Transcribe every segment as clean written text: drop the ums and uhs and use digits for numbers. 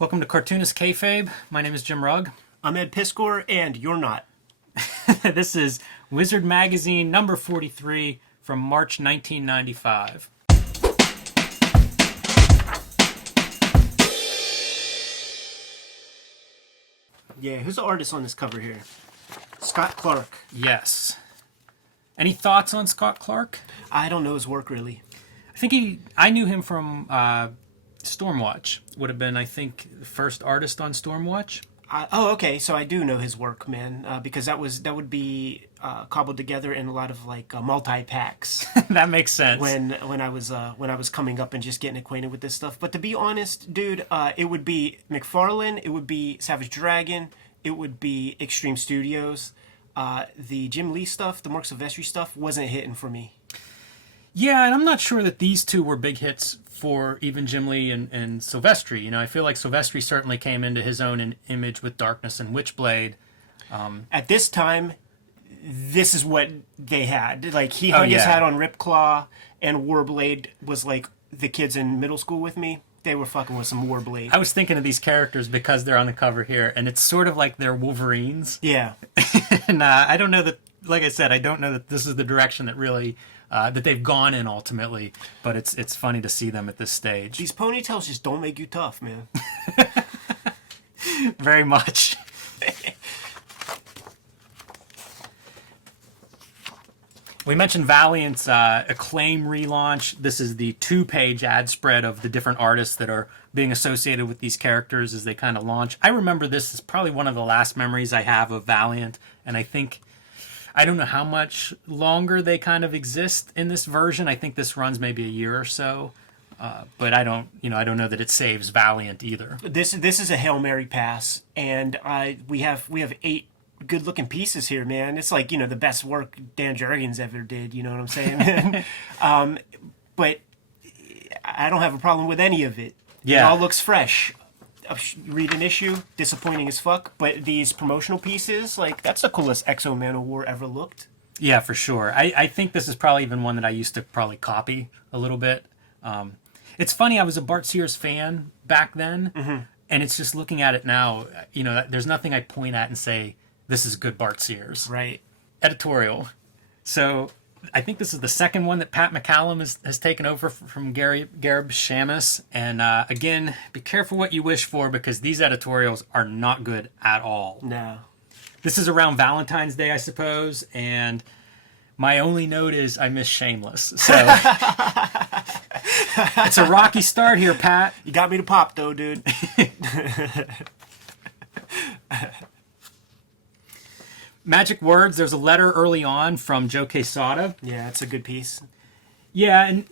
Welcome to Cartoonist Kayfabe. My name is Jim Rugg. I'm Ed Piskor, and you're not. This is Wizard Magazine number 43 from March 1995. Yeah, who's the artist on this cover here? Scott Clark. Yes. Any thoughts on Scott Clark? I don't know his work, really. I knew him from Stormwatch. Would have been, I think, the first artist on Stormwatch. Okay, so I do know his work, man, because that would be cobbled together in a lot of like multi-packs. That makes sense. When I was coming up and just getting acquainted with this stuff. But to be honest, dude, it would be McFarlane, it would be Savage Dragon, it would be Extreme Studios. The Jim Lee stuff, the Mark Silvestri stuff, wasn't hitting for me. Yeah, and I'm not sure that these two were big hits for even Jim Lee and Silvestri. You know, I feel like Silvestri certainly came into his own image with Darkness and Witchblade. At this time, this is what they had. Like, he hung his hat on Ripclaw, and Warblade was like the kids in middle school with me. They were fucking with some Warblade. I was thinking of these characters because they're on the cover here, and it's sort of like they're Wolverines. Yeah. And I don't know that, like I said, I don't know that this is the direction that really... that they've gone in ultimately, but it's funny to see them at this stage. These ponytails just don't make you tough, man. Very much. We mentioned Valiant's Acclaim relaunch. This is the 2-page ad spread of the different artists that are being associated with these characters as they kind of launch. I remember this is probably one of the last memories I have of Valiant, and I don't know how much longer they kind of exist in this version. I think this runs maybe a year or so, but I don't know that it saves Valiant either. This is a Hail Mary pass, and we have 8 good-looking pieces here, man. It's like, the best work Dan Jurgens ever did, you know what I'm saying? But I don't have a problem with any of it. Yeah. It all looks fresh. Read an issue, disappointing as fuck, but these promotional pieces, like, that's the coolest Exo Man of War ever looked. Yeah, for sure. I think this is probably even one that I used to probably copy a little bit. It's funny, I was a Bart Sears fan back then, and it's just looking at it now, there's nothing I point at and say, this is good Bart Sears. Right. Editorial. So I think this is the second one that Pat McCallum has taken over from Garib Shamus. And again, be careful what you wish for, because these editorials are not good at all. No. This is around Valentine's Day, I suppose, and my only note is I miss Shameless. So it's a rocky start here, Pat. You got me to pop, though, dude. Magic Words, there's a letter early on from Joe Quesada. Yeah, it's a good piece. Yeah, and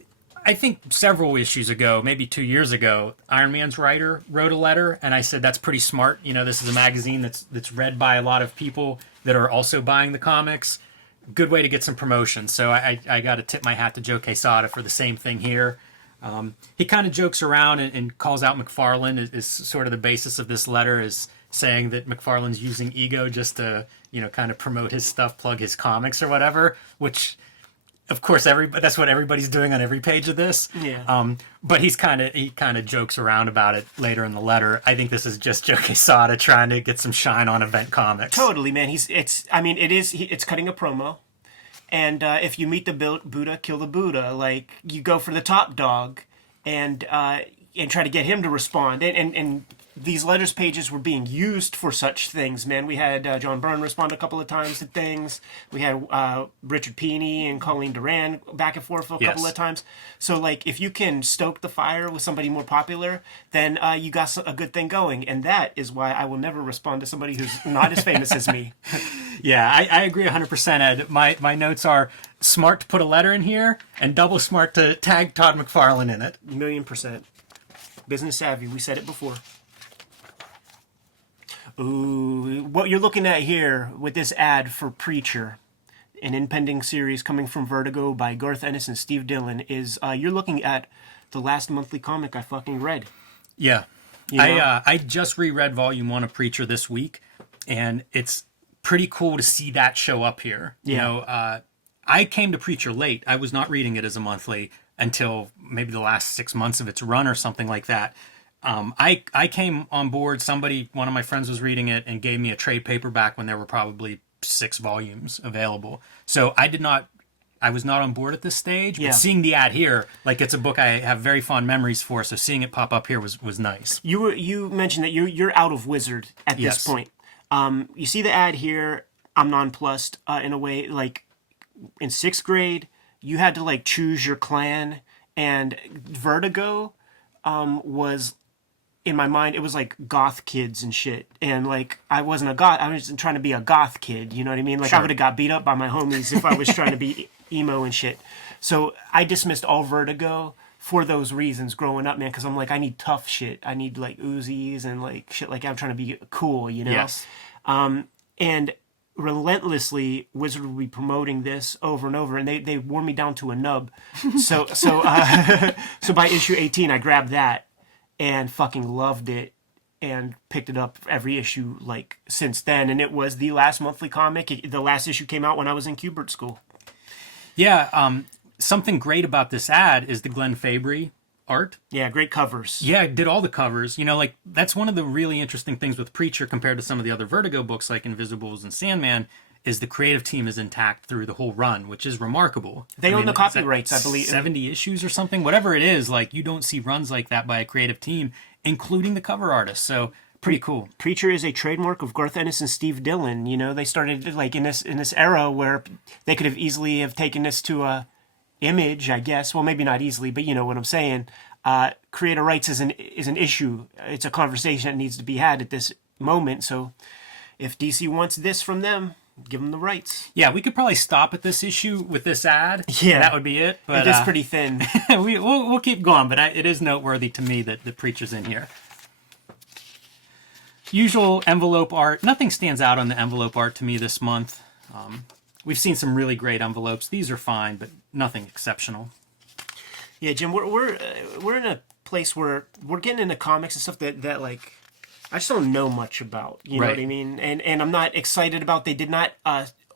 I think several issues ago, maybe 2 years ago, Iron Man's writer wrote a letter, and I said, that's pretty smart. This is a magazine that's read by a lot of people that are also buying the comics. Good way to get some promotion. So I got to tip my hat to Joe Quesada for the same thing here. He kind of jokes around and calls out McFarlane is sort of the basis of this letter, is saying that McFarlane's using ego just to, kind of promote his stuff, plug his comics or whatever, which, of course, that's what everybody's doing on every page of this. Yeah. But he kind of jokes around about it later in the letter. I think this is just Joe Quesada trying to get some shine on Event Comics. Totally, man. It's cutting a promo. And if you meet the Buddha, kill the Buddha. Like, you go for the top dog and try to get him to respond. And these letters pages were being used for such things, man. We had John Byrne respond a couple of times to things. We had Richard Peeney and Colleen Duran back and forth a couple of times. So, like, if you can stoke the fire with somebody more popular, then you got a good thing going. And that is why I will never respond to somebody who's not as famous as me. Yeah, I agree 100%, Ed. My notes are smart to put a letter in here and double smart to tag Todd McFarlane in it. 1,000,000%. Business savvy. We said it before. Ooh, what you're looking at here with this ad for Preacher, an impending series coming from Vertigo by Garth Ennis and Steve Dillon, is you're looking at the last monthly comic I fucking read. Yeah. I just reread Volume 1 of Preacher this week, and it's pretty cool to see that show up here. Yeah. I came to Preacher late. I was not reading it as a monthly until maybe the last 6 months of its run or something like that. I came on board. One of my friends was reading it and gave me a trade paperback when there were probably 6 volumes available. So I was not on board at this stage, but seeing the ad here, like it's a book I have very fond memories for. So seeing it pop up here was nice. You mentioned that you're out of Wizard at this point. You see the ad here. I'm nonplussed in a way. Like in 6th grade, you had to like choose your clan, and Vertigo was, in my mind, it was like goth kids and shit. And like I wasn't a goth. I was trying to be a goth kid. You know what I mean? Like I would have got beat up by my homies if I was trying to be emo and shit. So I dismissed all Vertigo for those reasons growing up, man, because I'm like, I need tough shit. I need like Uzis and like shit, like I'm trying to be cool, you know? Yes. And relentlessly, Wizard would be promoting this over and over, and they wore me down to a nub. So by issue 18, I grabbed that and fucking loved it and picked it up every issue like since then. And it was the last monthly comic. The last issue came out when I was in Kubert school. Yeah, something great about this ad is the Glenn Fabry art. Yeah, great covers. Yeah, did all the covers. You know, like that's one of the really interesting things with Preacher compared to some of the other Vertigo books like Invisibles and Sandman is the creative team is intact through the whole run, which is remarkable. They own the copyrights, I believe. 70 issues or something, whatever it is. Like you don't see runs like that by a creative team, including the cover artist. So pretty cool. Preacher is a trademark of Garth Ennis and Steve Dillon. You know, they started like in this era where they could have easily have taken this to a Image, I guess. Well, maybe not easily, but you know what I'm saying. Creator rights is an issue. It's a conversation that needs to be had at this moment. So if DC wants this from them, give them the rights. Yeah, we could probably stop at this issue with this ad. Yeah, that would be it. But it is pretty thin. we'll keep going, but it is noteworthy to me that the Preacher's in here. Usual envelope art. Nothing stands out on the envelope art to me this month. We've seen some really great envelopes. These are fine, but nothing exceptional. Yeah, Jim, we're in a place where we're getting into comics and stuff that like I just don't know much about. You know what I mean? And I'm not excited about. They did not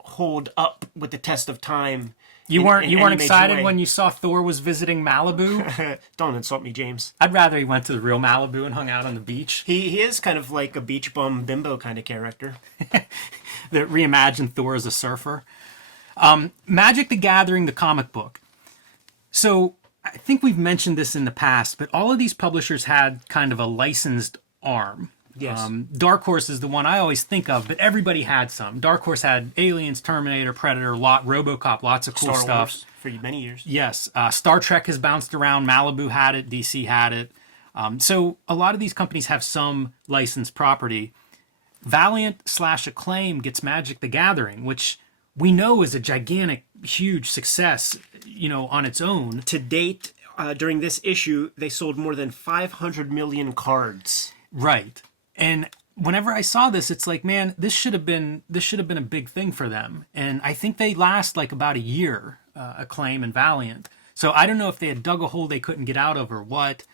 hold up with the test of time. You weren't excited when you saw Thor was visiting Malibu? Don't insult me, James. I'd rather he went to the real Malibu and hung out on the beach. He is kind of like a beach bum bimbo kind of character. That reimagined Thor as a surfer. Magic the Gathering, the comic book. So I think we've mentioned this in the past, but all of these publishers had kind of a licensed arm. Yes. Dark Horse is the one I always think of, but everybody had some. Dark Horse had Aliens, Terminator, Predator, RoboCop, lots of cool Star stuff. Wars for many years. Yes. Star Trek has bounced around. Malibu had it. DC had it. So a lot of these companies have some licensed property. Valiant/Acclaim gets Magic the Gathering, which we know is a gigantic, huge success, you know, on its own. To date, during this issue, they sold more than 500 million cards. Right. And whenever I saw this, it's like, man, this should have been a big thing for them. And I think they last like about a year, Acclaim and Valiant. So I don't know if they had dug a hole they couldn't get out of or what,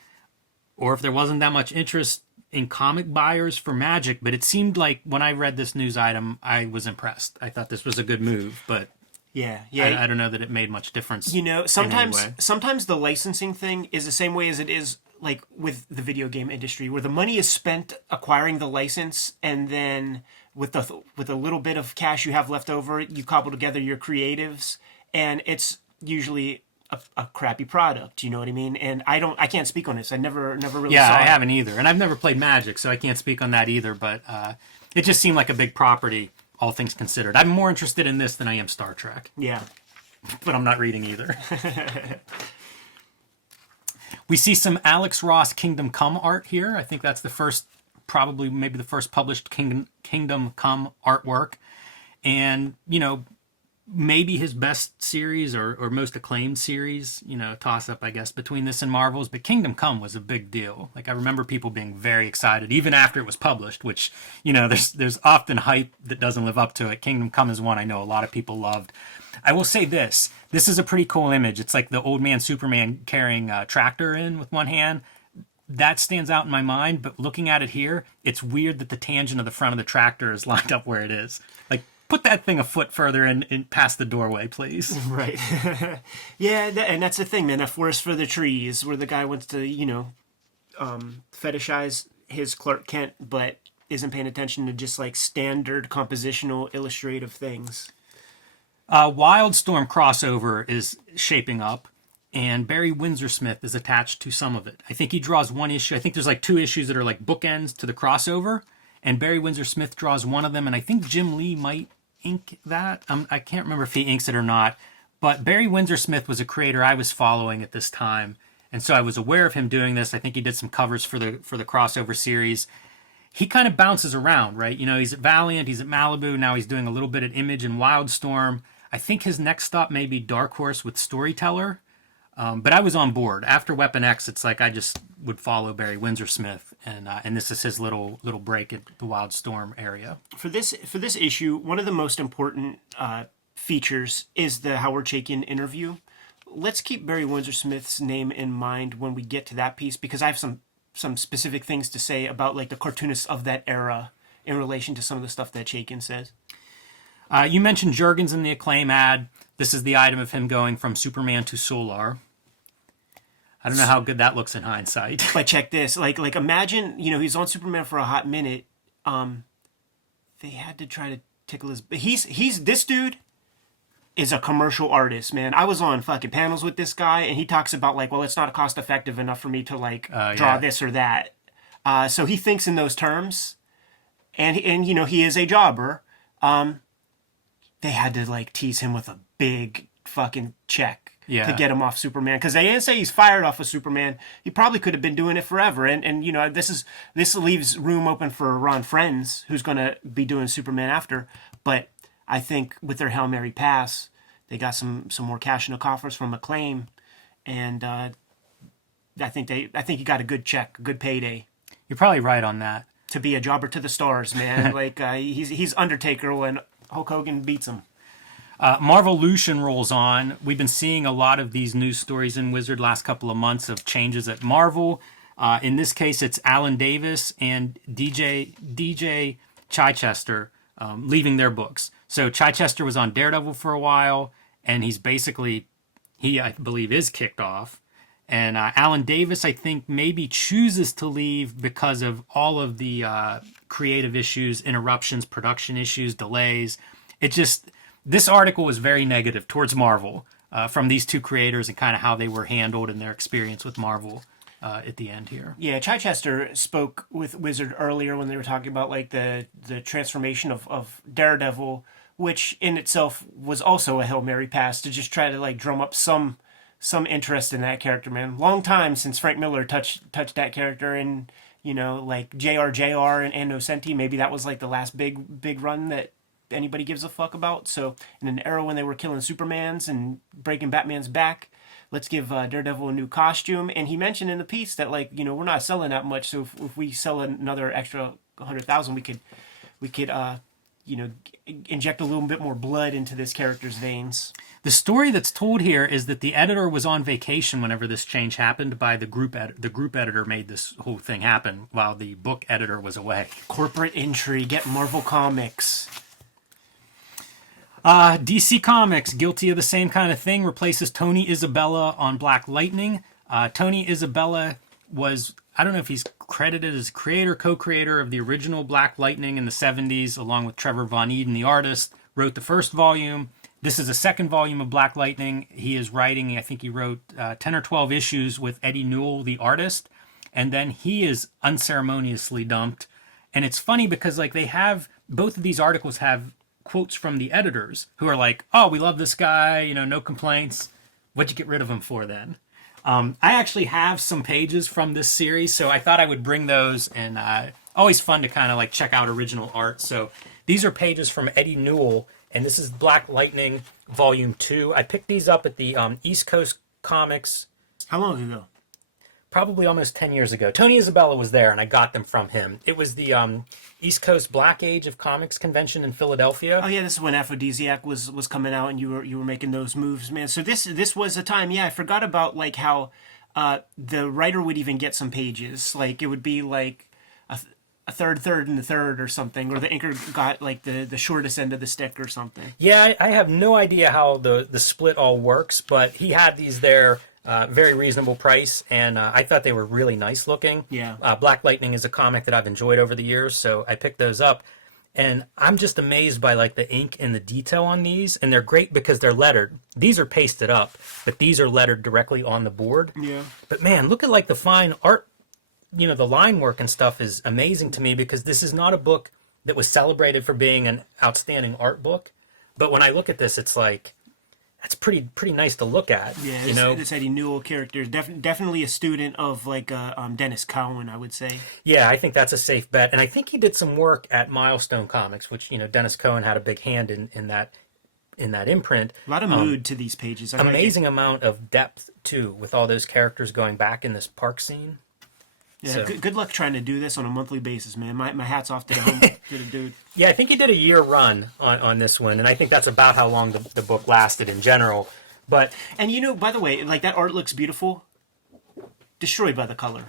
or if there wasn't that much interest in comic buyers for Magic, but it seemed like when I read this news item, I was impressed. I thought this was a good move, but yeah. I don't know that it made much difference. You know, sometimes the licensing thing is the same way as it is like with the video game industry, where the money is spent acquiring the license, and then with a little bit of cash you have left over, you cobble together your creatives, and it's usually a crappy product, you know what I mean? And I can't speak on this. I never really saw I it. haven't either. And I've never played Magic, so I can't speak on that either, but it just seemed like a big property, all things considered. I'm more interested in this than I am Star Trek. Yeah. But I'm not reading either. We see some Alex Ross Kingdom Come art here. I think that's the first, probably maybe the first published Kingdom Come artwork. And, you know, maybe his best series or most acclaimed series, you know, toss up, I guess, between this and Marvel's. But Kingdom Come was a big deal. Like, I remember people being very excited, even after it was published, which, you know, there's often hype that doesn't live up to it. Kingdom Come is one I know a lot of people loved. I will say this. This is a pretty cool image. It's like the old man Superman carrying a tractor in with one hand. That stands out in my mind, but looking at it here, it's weird that the tangent of the front of the tractor is lined up where it is. Like, put that thing a foot further and past the doorway, please. Right. Yeah, and that's the thing, man. That forest for the trees, where the guy wants to, you know, fetishize his Clark Kent, but isn't paying attention to just like standard compositional illustrative things. Wildstorm crossover is shaping up, and Barry Windsor Smith is attached to some of it. I think he draws one issue. I think there's like 2 issues that are like bookends to the crossover, and Barry Windsor Smith draws one of them, and I think Jim Lee might ink that. I can't remember if he inks it or not, but Barry Windsor Smith was a creator I was following at this time, and so I was aware of him doing this. I think he did some covers for the crossover series. He kind of bounces around, right? You know, he's at Valiant, he's at Malibu, now he's doing a little bit at Image and Wildstorm. I think his next stop may be Dark Horse with Storyteller. But I was on board. After Weapon X, it's like I just would follow Barry Windsor Smith, and this is his little break at the Wildstorm area. For this issue, one of the most important features is the Howard Chaykin interview. Let's keep Barry Windsor Smith's name in mind when we get to that piece, because I have some specific things to say about like the cartoonists of that era in relation to some of the stuff that Chaykin says. You mentioned Jurgens in the Acclaim ad. This is the item of him going from Superman to Solar. I don't know how good that looks in hindsight. But check this. Like imagine, you know, he's on Superman for a hot minute. They had to try to tickle his... This dude is a commercial artist, man. I was on fucking panels with this guy, and he talks about, like, well, it's not cost effective enough for me to, like, draw this or that. So he thinks in those terms, and you know, he is a jobber. They had to, like, tease him with a big fucking check to get him off Superman, because they didn't say he's fired off of Superman. He probably could have been doing it forever, and you know, this leaves room open for Ron Frenz, who's going to be doing Superman after. But I think with their Hail Mary pass, they got some more cash in the coffers from Acclaim, and I think he got a good check, a good payday. You're probably right on that. To be a jobber to the stars, man. Like he's Undertaker when Hulk Hogan beats him. Marvolution rolls on. We've been seeing a lot of these news stories in Wizard last couple of months of changes at Marvel. In this case, it's Alan Davis and DJ Chichester leaving their books. So Chichester was on Daredevil for a while, and he's basically, I believe, is kicked off. And Alan Davis, I think, maybe chooses to leave because of all of the creative issues, interruptions, production issues, delays. This article was very negative towards Marvel from these two creators and kind of how they were handled and their experience with Marvel at the end here. Yeah, Chichester spoke with Wizard earlier when they were talking about like the transformation of Daredevil, which in itself was also a Hail Mary pass to just try to like drum up some interest in that character, man. Long time since Frank Miller touched that character, and you know, like JR and Nocenti, maybe that was like the last big run that anybody gives a fuck about. So in an era when they were killing Supermans and breaking Batman's back, let's give Daredevil a new costume. And he mentioned in the piece that, like, you know, we're not selling that much, so if we sell another extra 100,000, we could you know, inject a little bit more blood into this character's veins. The story that's told here is that the editor was on vacation whenever this change happened. The group editor made this whole thing happen while the book editor was away. Corporate intrigue at Marvel Comics. DC Comics, guilty of the same kind of thing, replaces Tony Isabella on Black Lightning. Tony Isabella was, I don't know if he's credited as creator, co-creator of the original Black Lightning in the 70s, along with Trevor Von Eden, the artist, wrote the first volume. This is a second volume of Black Lightning. He is writing, I think he wrote 10 or 12 issues with Eddie Newell, the artist, and then he is unceremoniously dumped. And it's funny because like both of these articles have quotes from the editors who are like, oh, we love this guy, you know, no complaints. What'd you get rid of him for then? I actually have some pages from this series, so I thought I would bring those, and always fun to kind of like check out original art. So these are pages from Eddie Newell, and this is Black Lightning Volume 2. I picked these up at the East Coast Comics. How long ago? Probably almost 10 years ago. Tony Isabella was there, and I got them from him. It was the East Coast Black Age of Comics convention in Philadelphia. Oh yeah, this is when Aphrodisiac was coming out, and you were making those moves, man. So this was a time. Yeah, I forgot about like how the writer would even get some pages. Like it would be like a third, and a third or something, or the inker got like the shortest end of the stick or something. Yeah, I have no idea how the split all works, but he had these there Very reasonable price, and I thought they were really nice looking. Yeah. Black Lightning is a comic that I've enjoyed over the years, so I picked those up. And I'm just amazed by like the ink and the detail on these, and they're great because they're lettered. These are pasted up, but these are lettered directly on the board. Yeah. But man, look at like the fine art. The line work and stuff is amazing to me because this is not a book that was celebrated for being an outstanding art book. But when I look at this, it's like, that's pretty nice to look at. Yeah, this Eddie Newell character is definitely a student of like Dennis Cowan, I would say. Yeah, I think that's a safe bet. And I think he did some work at Milestone Comics, which, Dennis Cowan had a big hand in that imprint. A lot of mood to these pages. Amazing amount of depth, too, with all those characters going back in this park scene. Yeah, So- good luck trying to do this on a monthly basis, man. My hat's off to the dude. Yeah, I think he did a year run on this one, and I think that's about how long the book lasted in general. But And by the way, like that art looks beautiful. Destroyed by the color.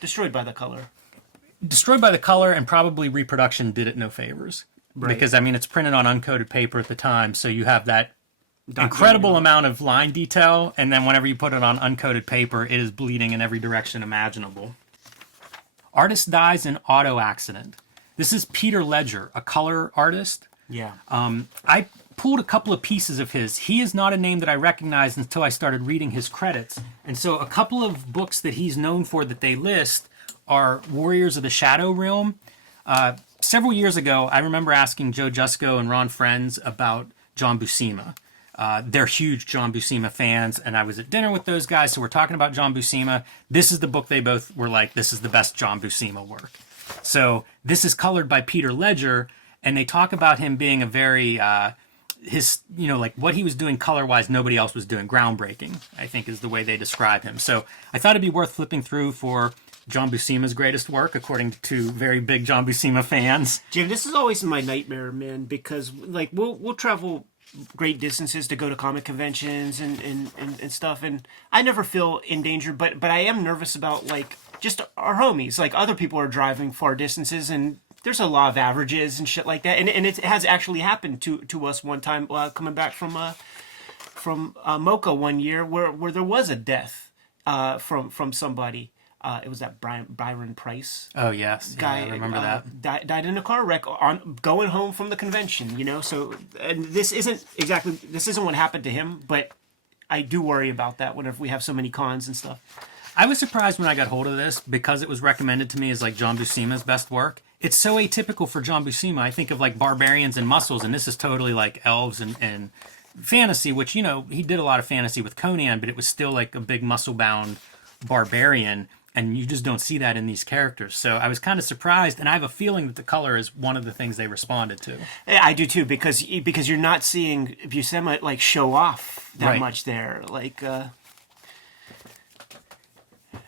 Destroyed by the color, and probably reproduction did it no favors. Right. Because, it's printed on uncoated paper at the time, so you have that incredible amount of line detail, and then whenever you put it on uncoated paper, it is bleeding in every direction imaginable. Artist dies in auto accident. This is Peter Ledger, a color artist. Yeah. I pulled a couple of pieces of his. He is not a name that I recognized until I started reading his credits. And so a couple of books that he's known for that they list are Warriors of the Shadow Realm. Several years ago, I remember asking Joe Jusko and Ron Friends about John Buscema. They're huge John Buscema fans, and I was at dinner with those guys, so we're talking about John Buscema. This is the book they both were like, this is the best John Buscema work. So this is colored by Peter Ledger, and they talk about him being a very, like what he was doing color-wise, nobody else was doing. Groundbreaking, I think, is the way they describe him. So I thought it'd be worth flipping through for John Buscema's greatest work, according to very big John Buscema fans. Jim, this is always my nightmare, man, because like we'll travel great distances to go to comic conventions and stuff, and I never feel in danger, but I am nervous about like just our homies. Like other people are driving far distances, and there's a law of averages and shit like that, and it has actually happened to us one time coming back from Mocha one year where there was a death from somebody. It was that Byron Price. Oh yes, Guy. I remember that. Died in a car wreck on going home from the convention. So and this isn't what happened to him, but I do worry about that whenever we have so many cons and stuff. I was surprised when I got hold of this because it was recommended to me as like John Buscema's best work. It's so atypical for John Buscema. I think of like barbarians and muscles, and this is totally like elves and fantasy, which he did a lot of fantasy with Conan, but it was still like a big muscle-bound barbarian. And you just don't see that in these characters. So I was kind of surprised, and I have a feeling that the color is one of the things they responded to. I do too, because you're not seeing Buscema like show off that much there. Like,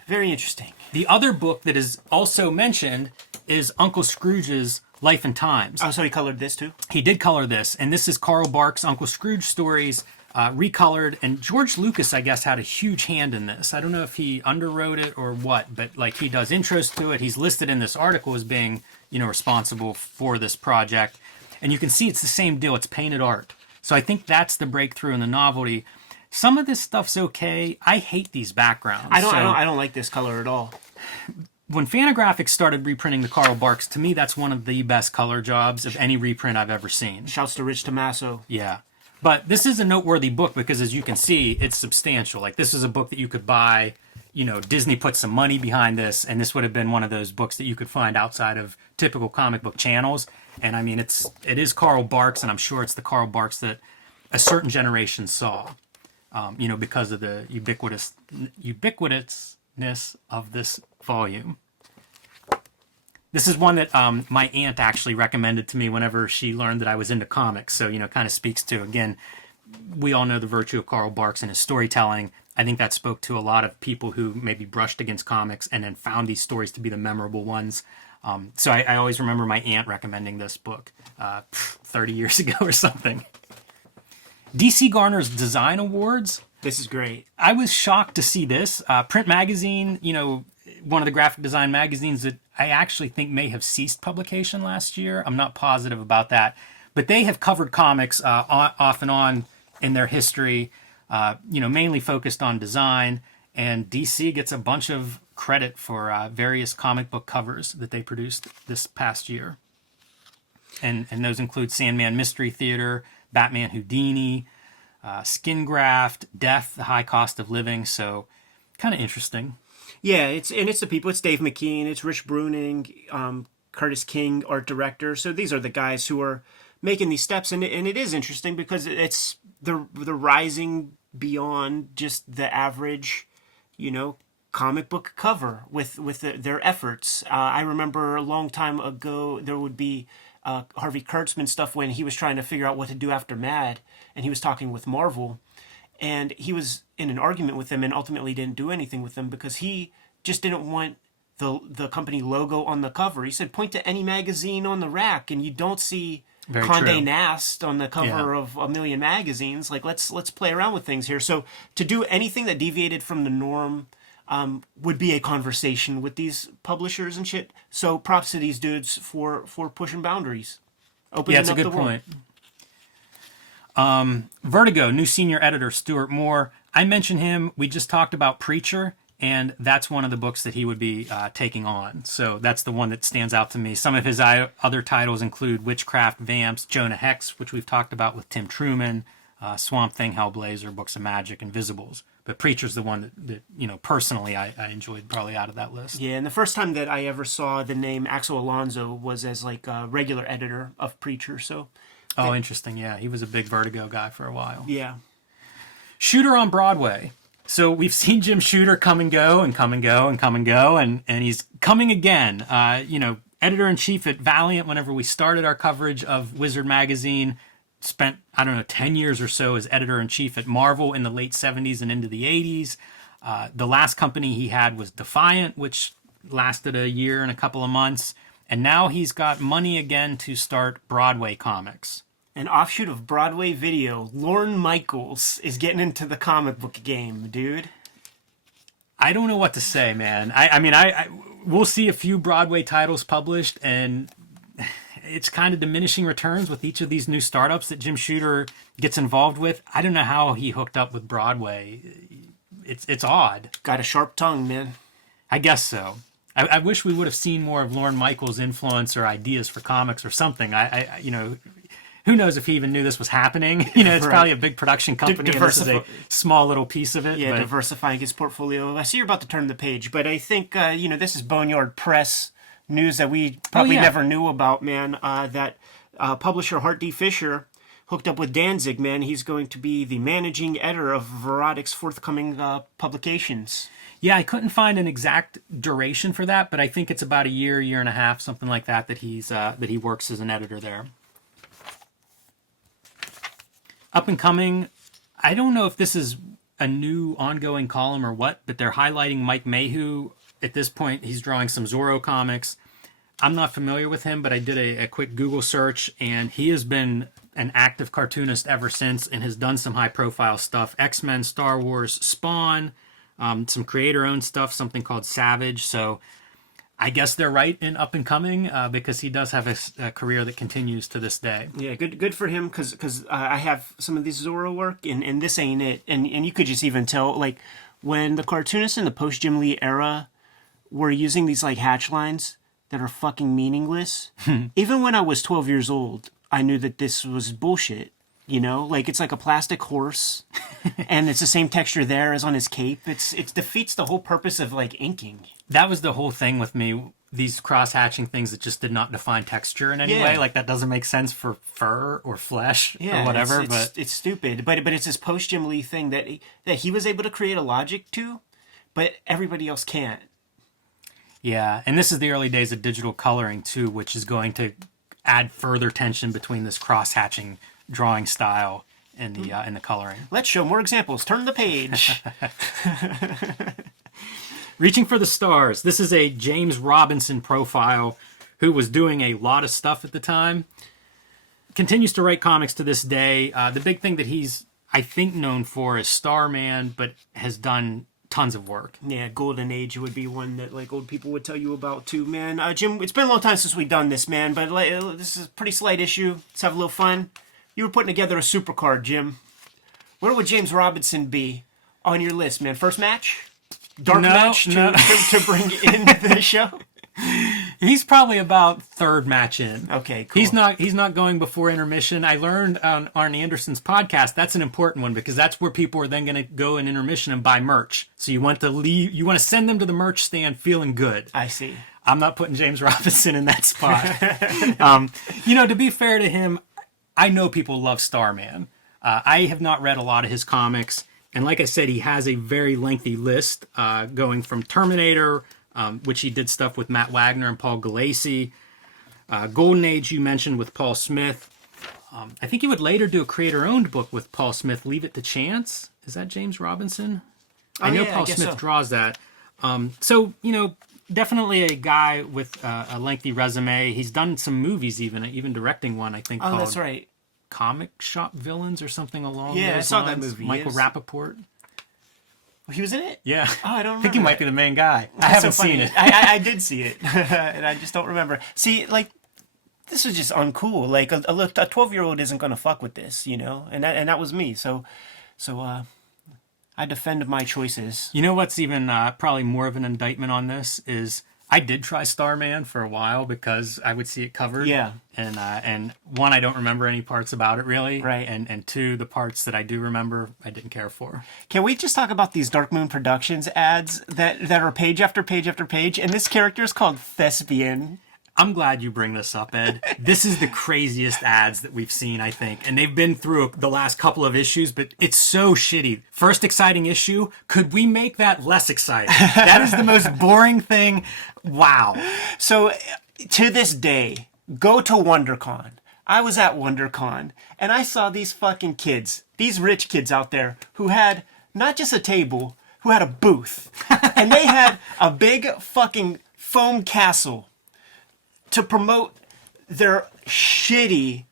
very interesting. The other book that is also mentioned is Uncle Scrooge's Life and Times. Oh, so he colored this too? He did color this, and this is Carl Barks' Uncle Scrooge stories, recolored, and George Lucas, I guess, had a huge hand in this. I don't know if he underwrote it or what, but like he does intros to it. He's listed in this article as being, responsible for this project, and you can see it's the same deal. It's painted art, so I think that's the breakthrough in the novelty. Some of this stuff's okay. I hate these backgrounds. I don't like this color at all. When Fantagraphics started reprinting the Carl Barks, to me, that's one of the best color jobs of any reprint I've ever seen. Shouts to Rich Tommaso. Yeah. But this is a noteworthy book because, as you can see, it's substantial. Like, this is a book that you could buy. Disney put some money behind this, and this would have been one of those books that you could find outside of typical comic book channels. And, it is Carl Barks, and I'm sure it's the Carl Barks that a certain generation saw, because of the ubiquitousness of this volume. This is one that my aunt actually recommended to me whenever she learned that I was into comics. So, kind of speaks to, again, we all know the virtue of Carl Barks and his storytelling. I think that spoke to a lot of people who maybe brushed against comics and then found these stories to be the memorable ones. So I always remember my aunt recommending this book 30 years ago or something. DC Garner's Design Awards. This is great. I was shocked to see this. Print Magazine, one of the graphic design magazines that I actually think may have ceased publication last year. I'm not positive about that. But they have covered comics off and on in their history. mainly focused on design. And DC gets a bunch of credit for various comic book covers that they produced this past year. And those include Sandman Mystery Theater, Batman Houdini, Skin Graft, Death, The High Cost of Living. So kind of interesting. Yeah, it's the people. It's Dave McKean, it's Rich Bruning, Curtis King, art director. So these are the guys who are making these steps, and it is interesting because it's the rising beyond just the average, comic book cover with their efforts. I remember a long time ago there would be Harvey Kurtzman stuff when he was trying to figure out what to do after Mad, and he was talking with Marvel, and he was in an argument with them and ultimately didn't do anything with them because he just didn't want the company logo on the cover. He said, point to any magazine on the rack and you don't see Very Condé true. Nast on the cover of a million magazines. Like, let's play around with things here. So to do anything that deviated from the norm would be a conversation with these publishers and shit. So props to these dudes for pushing boundaries. Opening It's a up good the world. point. Vertigo, new senior editor Stuart Moore. I mentioned him. We just talked about Preacher, and that's one of the books that he would be taking on. So that's the one that stands out to me. Some of his other titles include Witchcraft, Vamps, Jonah Hex, which we've talked about with Tim Truman, Swamp Thing, Hellblazer, Books of Magic, Invisibles. But Preacher's the one that personally I enjoyed probably out of that list. Yeah, and the first time that I ever saw the name Axel Alonso was as like a regular editor of Preacher. So Oh, interesting. Yeah, he was a big Vertigo guy for a while. yeah. Shooter on Broadway. So we've seen Jim Shooter come and go and come and go and come and go, and he's coming again. Editor-in-chief at Valiant whenever we started our coverage of Wizard Magazine, spent, 10 years or so as editor-in-chief at Marvel in the late 70s and into the 80s. The last company he had was Defiant, which lasted a year and a couple of months. And now he's got money again to start Broadway comics. An offshoot of Broadway Video, Lorne Michaels is getting into the comic book game, dude. I don't know what to say, man. We'll see a few Broadway titles published, and it's kind of diminishing returns with each of these new startups that Jim Shooter gets involved with. I don't know how he hooked up with Broadway. It's odd. Got a sharp tongue, man. I guess so. I wish we would have seen more of Lorne Michaels' influence or ideas for comics or something. Who knows if he even knew this was happening? It's Right. probably a big production company, and this is a small little piece of it. Yeah, but diversifying his portfolio. I see you're about to turn the page, but I think, this is Boneyard Press news that we probably never knew about, man. That publisher Hart D. Fisher hooked up with Danzig, man. He's going to be the managing editor of Verotic's forthcoming publications. Yeah, I couldn't find an exact duration for that, but I think it's about a year and a half, something like that he works as an editor there. Up and coming, I don't know if this is a new ongoing column or what, but they're highlighting Mike Mahu. At this point, he's drawing some Zorro comics. I'm not familiar with him, but I did a quick Google search, and he has been an active cartoonist ever since and has done some high-profile stuff. X-Men, Star Wars, Spawn, some creator-owned stuff, something called Savage. So I guess they're right in up and coming because he does have a career that continues to this day. Yeah, good for him because I have some of this Zorro work and this ain't it. And you could just even tell, like, when the cartoonists in the post-Jim Lee era were using these, like, hatch lines that are fucking meaningless, even when I was 12 years old, I knew that this was bullshit. Like, it's like a plastic horse, and it's the same texture there as on his cape. It defeats the whole purpose of, like, inking. That was the whole thing with me. These cross-hatching things that just did not define texture in any way. Like, that doesn't make sense for fur or flesh or whatever. It's stupid. But it's this post-Jim Lee thing that he was able to create a logic to, but everybody else can't. Yeah, and this is the early days of digital coloring, too, which is going to add further tension between this cross-hatching drawing style and the coloring. Let's show more examples. Turn the page. Reaching for the Stars. This is a James Robinson profile who was doing a lot of stuff at the time. Continues to write comics to this day. The big thing that he's, I think, known for is Starman, but has done tons of work. Yeah, Golden Age would be one that, like, old people would tell you about too, man. Jim, it's been a long time since we've done this, man, but this is a pretty slight issue. Let's have a little fun. You were putting together a supercard, Jim. Where would James Robinson be on your list, man? First match? Dark No, match to bring into the show? He's probably about third match in. Okay, cool. He's not going before intermission. I learned on Arnie Anderson's podcast that's an important one because that's where people are then going to go in intermission and buy merch. So you want to send them to the merch stand feeling good. I see. I'm not putting James Robinson in that spot. To be fair to him, I know people love Starman. I have not read a lot of his comics, and like I said, he has a very lengthy list going from Terminator, which he did stuff with Matt Wagner and Paul Gulacy. Golden Age you mentioned with Paul Smith. I think he would later do a creator-owned book with Paul Smith, Leave It to Chance. Is that James Robinson? I know Paul Smith draws that. Definitely a guy with a lengthy resume. He's done some movies, even directing one, I think, called that's right. Comic Shop Villains or something along those lines. Yeah, I saw that movie. Michael Rappaport. He was in it? Yeah. Oh, I don't remember. I think he might be the main guy. I That's haven't so funny. seen it. I did see it, and I just don't remember. See, like, this was just uncool. Like, a 12-year-old isn't going to fuck with this, and that was me. So I defend my choices. You know what's even probably more of an indictment on this is I did try Starman for a while because I would see it covered. Yeah. And one, I don't remember any parts about it really. Right. And two, the parts that I do remember, I didn't care for. Can we just talk about these Dark Moon Productions ads that are page after page after page? And this character is called Thespian. I'm glad you bring this up, Ed. This is the craziest ads that we've seen, I think. And they've been through the last couple of issues, but it's so shitty. First exciting issue, could we make that less exciting? That is the most boring thing. Wow. So, to this day, go to WonderCon. I was at WonderCon, and I saw these fucking kids, these rich kids out there, who had not just a table, who had a booth. And they had a big fucking foam castle to promote their shitty,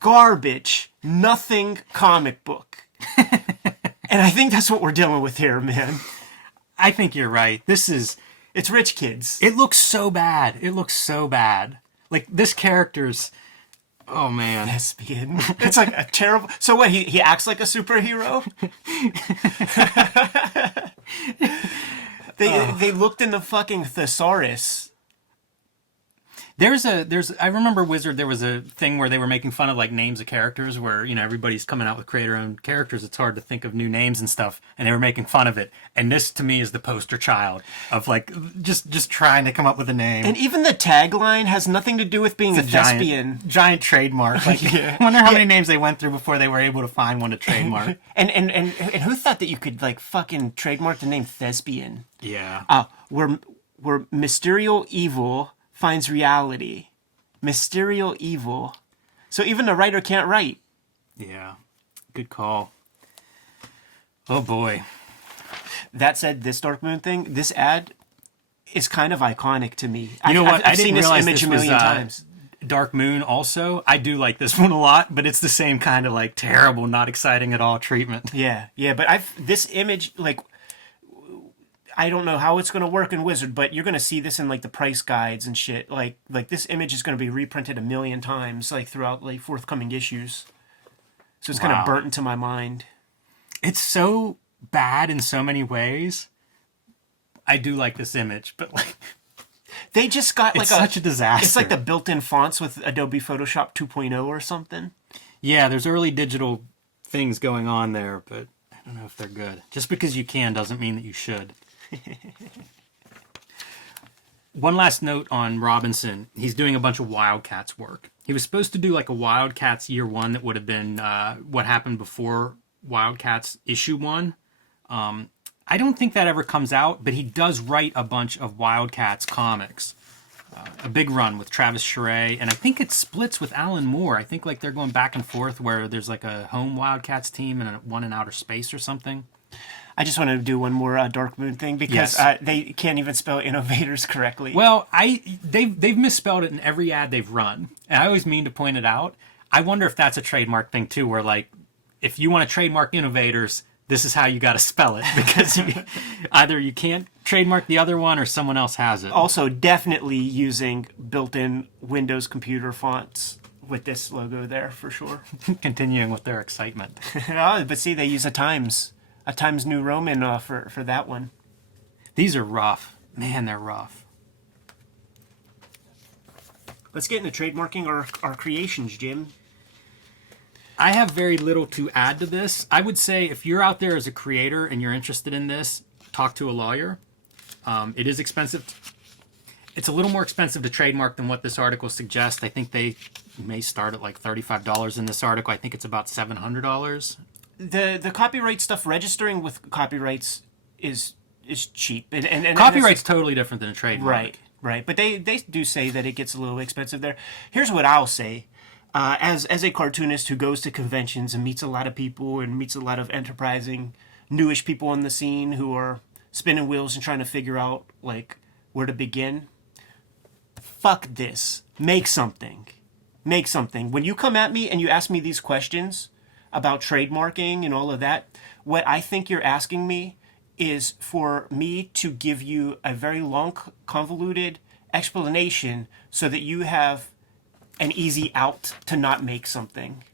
garbage, nothing comic book. And I think that's what we're dealing with here, man. I think you're right. It's rich kids. It looks so bad. It looks so bad. Like, this character's... Oh, man. Thespian. It's like a terrible... So what, he acts like a superhero? They looked in the fucking thesaurus. I remember Wizard, there was a thing where they were making fun of like names of characters where, everybody's coming out with creator-owned characters. It's hard to think of new names and stuff. And they were making fun of it. And this to me is the poster child of like, just trying to come up with a name. And even the tagline has nothing to do with being a thespian. Giant trademark. Like, I wonder how many names they went through before they were able to find one to trademark. and who thought that you could like fucking trademark the name thespian? Yeah. Where mysterious evil finds reality. Mysterious evil. So even the writer can't write. Yeah. Good call. Oh boy. That said, this Dark Moon thing, this ad is kind of iconic to me. You know what? I've seen this image a million times. Dark Moon also. I do like this one a lot, but it's the same kind of like terrible, not exciting at all treatment. Yeah. But this image, like, I don't know how it's going to work in Wizard, but you're going to see this in like the price guides and shit. Like this image is going to be reprinted a million times, like throughout like forthcoming issues. So it's kind of burnt into my mind. It's so bad in so many ways. I do like this image, but like they just got like such a disaster. It's like the built-in fonts with Adobe Photoshop 2.0 or something. Yeah, there's early digital things going on there, but I don't know if they're good. Just because you can doesn't mean that you should. One last note on Robinson. He's doing a bunch of Wildcats work. He was supposed to do like a Wildcats year one that would have been what happened before Wildcats issue 1. I don't think that ever comes out, but he does write a bunch of Wildcats comics. A big run with Travis Charest, and I think it splits with Alan Moore. I think like they're going back and forth where there's like a home Wildcats team and one in outer space or something. I just wanted to do one more Dark Moon thing because they can't even spell innovators correctly. Well, they've misspelled it in every ad they've run, and I always mean to point it out. I wonder if that's a trademark thing too, where like if you want to trademark innovators, this is how you got to spell it because either you can't trademark the other one or someone else has it. Also, definitely using built-in Windows computer fonts with this logo there for sure. Continuing with their excitement. Oh, but see, they use a Times New Roman for that one. These are rough. Man, they're rough. Let's get into trademarking our creations, Jim. I have very little to add to this. I would say if you're out there as a creator and you're interested in this, talk to a lawyer. It is expensive. It's a little more expensive to trademark than what this article suggests. I think they may start at like $35 in this article. I think it's about $700. The copyright stuff, registering with copyrights is cheap. And Copyright's totally different than a trademark. Right. But they do say that it gets a little expensive there. Here's what I'll say. As a cartoonist who goes to conventions and meets a lot of people and meets a lot of enterprising, newish people on the scene who are spinning wheels and trying to figure out like where to begin. Fuck this. Make something. When you come at me and you ask me these questions about trademarking and all of that, what I think you're asking me is for me to give you a very long, convoluted explanation so that you have an easy out to not make something.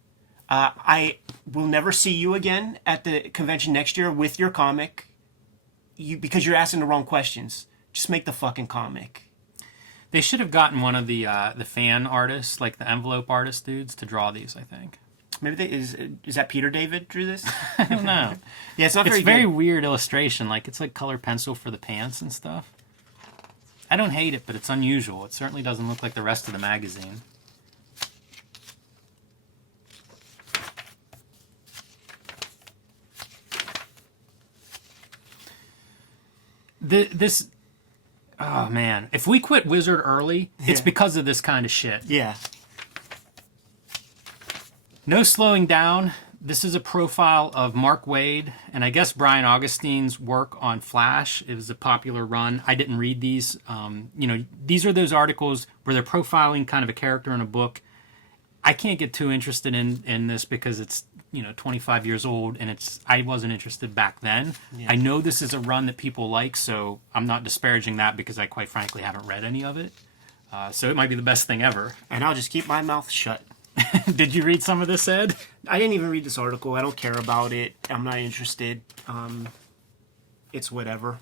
I will never see you again at the convention next year with your comic because you're asking the wrong questions. Just make the fucking comic. They should have gotten one of the fan artists, like the envelope artist dudes, to draw these, I think. Maybe is that Peter David drew this? I don't know. Yeah, it's not very It's very good. weird illustration. Like, it's like color pencil for the pants and stuff. I don't hate it, but it's unusual. It certainly doesn't look like the rest of the magazine. Oh man, if we quit Wizard early, it's because of this kind of shit. Yeah. No slowing down. This is a profile of Mark Waid and I guess Brian Augustine's work on Flash. It was a popular run. I didn't read these. These are those articles where they're profiling kind of a character in a book. I can't get too interested in this because it's 25 years old and I wasn't interested back then. Yeah. I know this is a run that people like, so I'm not disparaging that because I quite frankly haven't read any of it. So it might be the best thing ever. And I'll just keep my mouth shut. Did you read some of this, Ed? I didn't even read this article. I don't care about it. I'm not interested. It's whatever.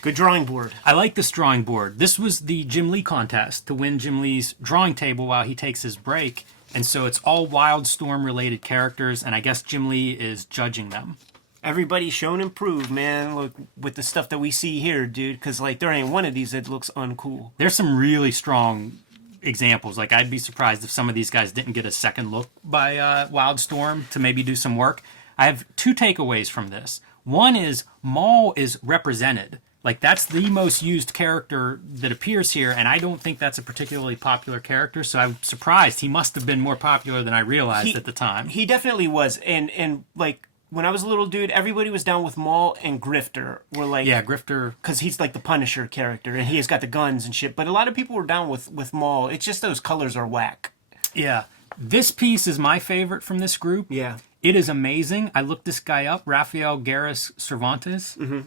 Good drawing board. I like this drawing board. This was the Jim Lee contest to win Jim Lee's drawing table while he takes his break. And so it's all Wildstorm-related characters, and I guess Jim Lee is judging them. Everybody's shown improved, man. Look, with the stuff that we see here, dude, because there ain't one of these that looks uncool. There's some really strong examples. Like, I'd be surprised if some of these guys didn't get a second look by Wildstorm to maybe do some work. I have two takeaways from this. One is Maul is represented. Like, that's the most used character that appears here, and I don't think that's a particularly popular character, so I'm surprised. He must have been more popular than I realized at the time. He definitely was, and like, when I was a little dude, everybody was down with Maul and Grifter. Were like, yeah, Grifter. Because he's like the Punisher character, and he has got the guns and shit, but a lot of people were down with Maul. It's just those colors are whack. Yeah. This piece is my favorite from this group. Yeah. It is amazing. I looked this guy up, Rafael Garris Cervantes. Mm-hmm.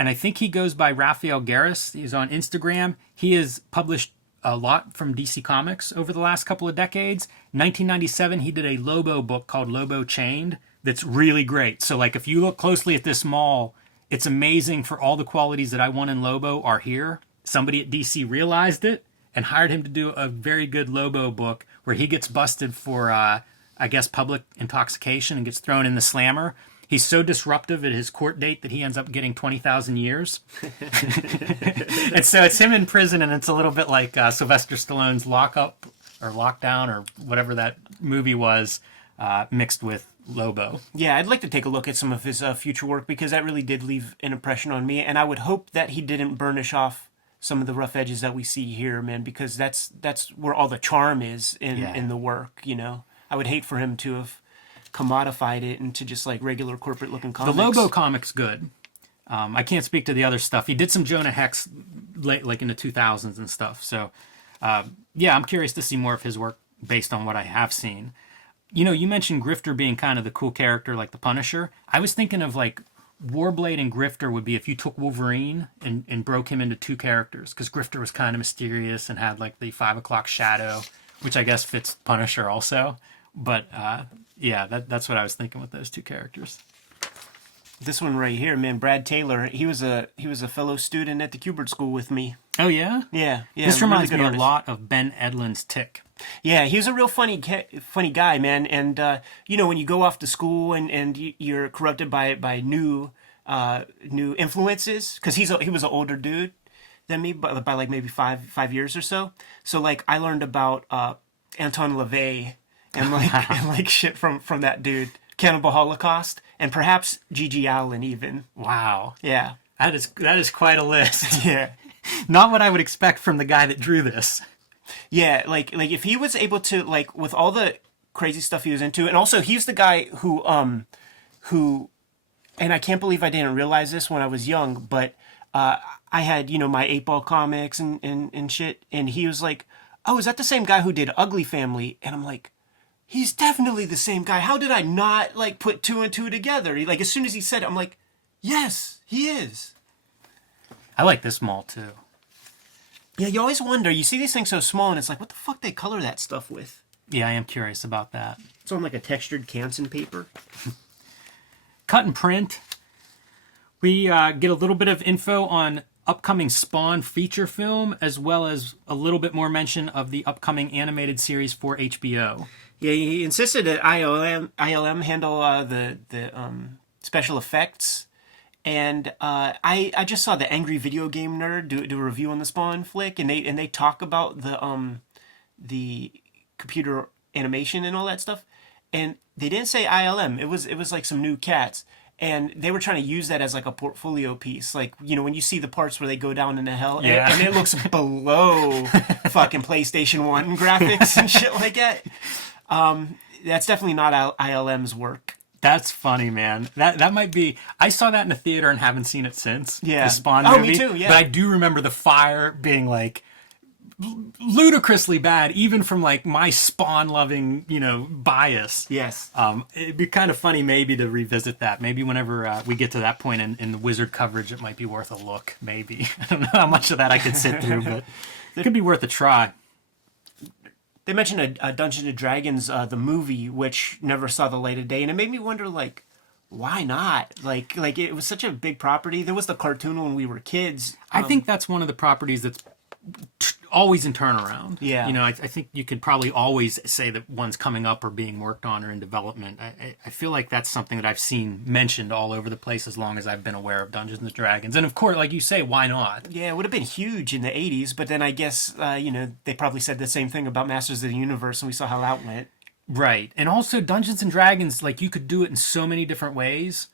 And I think he goes by Rafael Garris. He's on Instagram. He has published a lot from DC Comics over the last couple of decades. In 1997, he did a Lobo book called Lobo Chained that's really great. So, like, if you look closely at this Maul, it's amazing for all the qualities that I want in Lobo are here. Somebody at DC realized it and hired him to do a very good Lobo book where he gets busted for, I guess, public intoxication and gets thrown in the slammer. He's so disruptive at his court date that he ends up getting 20,000 years. And so it's him in prison, and it's a little bit like Sylvester Stallone's Lockup or Lockdown or whatever that movie was, mixed with Lobo. Yeah, I'd like to take a look at some of his future work because that really did leave an impression on me, and I would hope that he didn't burnish off some of the rough edges that we see here, man, because that's where all the charm is in the work, I would hate for him to have commodified it into just like regular corporate looking comics. The Lobo comic's good. I can't speak to the other stuff. He did some Jonah Hex late, like in the 2000s and stuff. So, yeah, I'm curious to see more of his work based on what I have seen. You mentioned Grifter being kind of the cool character like the Punisher. I was thinking of like Warblade and Grifter would be if you took Wolverine and broke him into two characters, because Grifter was kind of mysterious and had like the 5 o'clock shadow, which I guess fits Punisher also. But yeah, that's what I was thinking with those two characters. This one right here, man, Brad Taylor. He was a fellow student at the Kubert School with me. Oh yeah, Yeah. This reminds really me good a artist. lot of Ben Edlund's Tick. Yeah, he was a real funny guy, man. And when you go off to school and you're corrupted by new influences, because he was an older dude than me by like maybe five years or so. So like I learned about Anton LaVey and like and like shit from that dude, Cannibal Holocaust, and perhaps Gigi Allen even. Wow, Yeah. that is quite a list. Yeah. Not what I would expect from the guy that drew this. Yeah, like if he was able to, like, with all the crazy stuff he was into, and also he's the guy who and I can't believe I didn't realize this when I was young, but I had, my 8-Ball comics and shit, and he was like, oh, is that the same guy who did Ugly Family? And I'm like, he's definitely the same guy. How did I not, like, put two and two together? Like, as soon as he said it, I'm like, yes, he is. I like this mall too. Yeah, you always wonder. You see these things so small, and it's like, what the fuck they color that stuff with? Yeah, I am curious about that. It's on like a textured Canson paper. Cut and print. We get a little bit of info on upcoming Spawn feature film, as well as a little bit more mention of the upcoming animated series for HBO. Yeah, he insisted that ILM handle the special effects. And I just saw the Angry Video Game Nerd do a review on the Spawn flick, and they talk about the computer animation and all that stuff, and they didn't say ILM. It was like some new cats, and they were trying to use that as like a portfolio piece, like when you see the parts where they go down into hell, Yeah. and it looks below fucking PlayStation 1 graphics and shit like that. That's definitely not ILM's work. That's funny, man. That might be. I saw that in the theater and haven't seen it since. Yeah. The Spawn Oh, movie. me too, yeah. But I do remember the fire being like ludicrously bad, even from like my Spawn loving, bias. Yes. It'd be kind of funny maybe to revisit that. Maybe whenever we get to that point in the Wizard coverage, it might be worth a look. Maybe. I don't know how much of that I could sit through, but it could be worth a try. They mentioned a Dungeons and Dragons, the movie, which never saw the light of day, and it made me wonder, like, why not? Like it was such a big property. There was the cartoon when we were kids. I think that's one of the properties that's always in turnaround. Yeah. I think you could probably always say that one's coming up or being worked on or in development. I feel like that's something that I've seen mentioned all over the place as long as I've been aware of Dungeons and Dragons. And of course, like you say, why not? Yeah, it would have been huge in the 80s, but then I guess, they probably said the same thing about Masters of the Universe, and we saw how that went. Right. And also Dungeons and Dragons, like you could do it in so many different ways.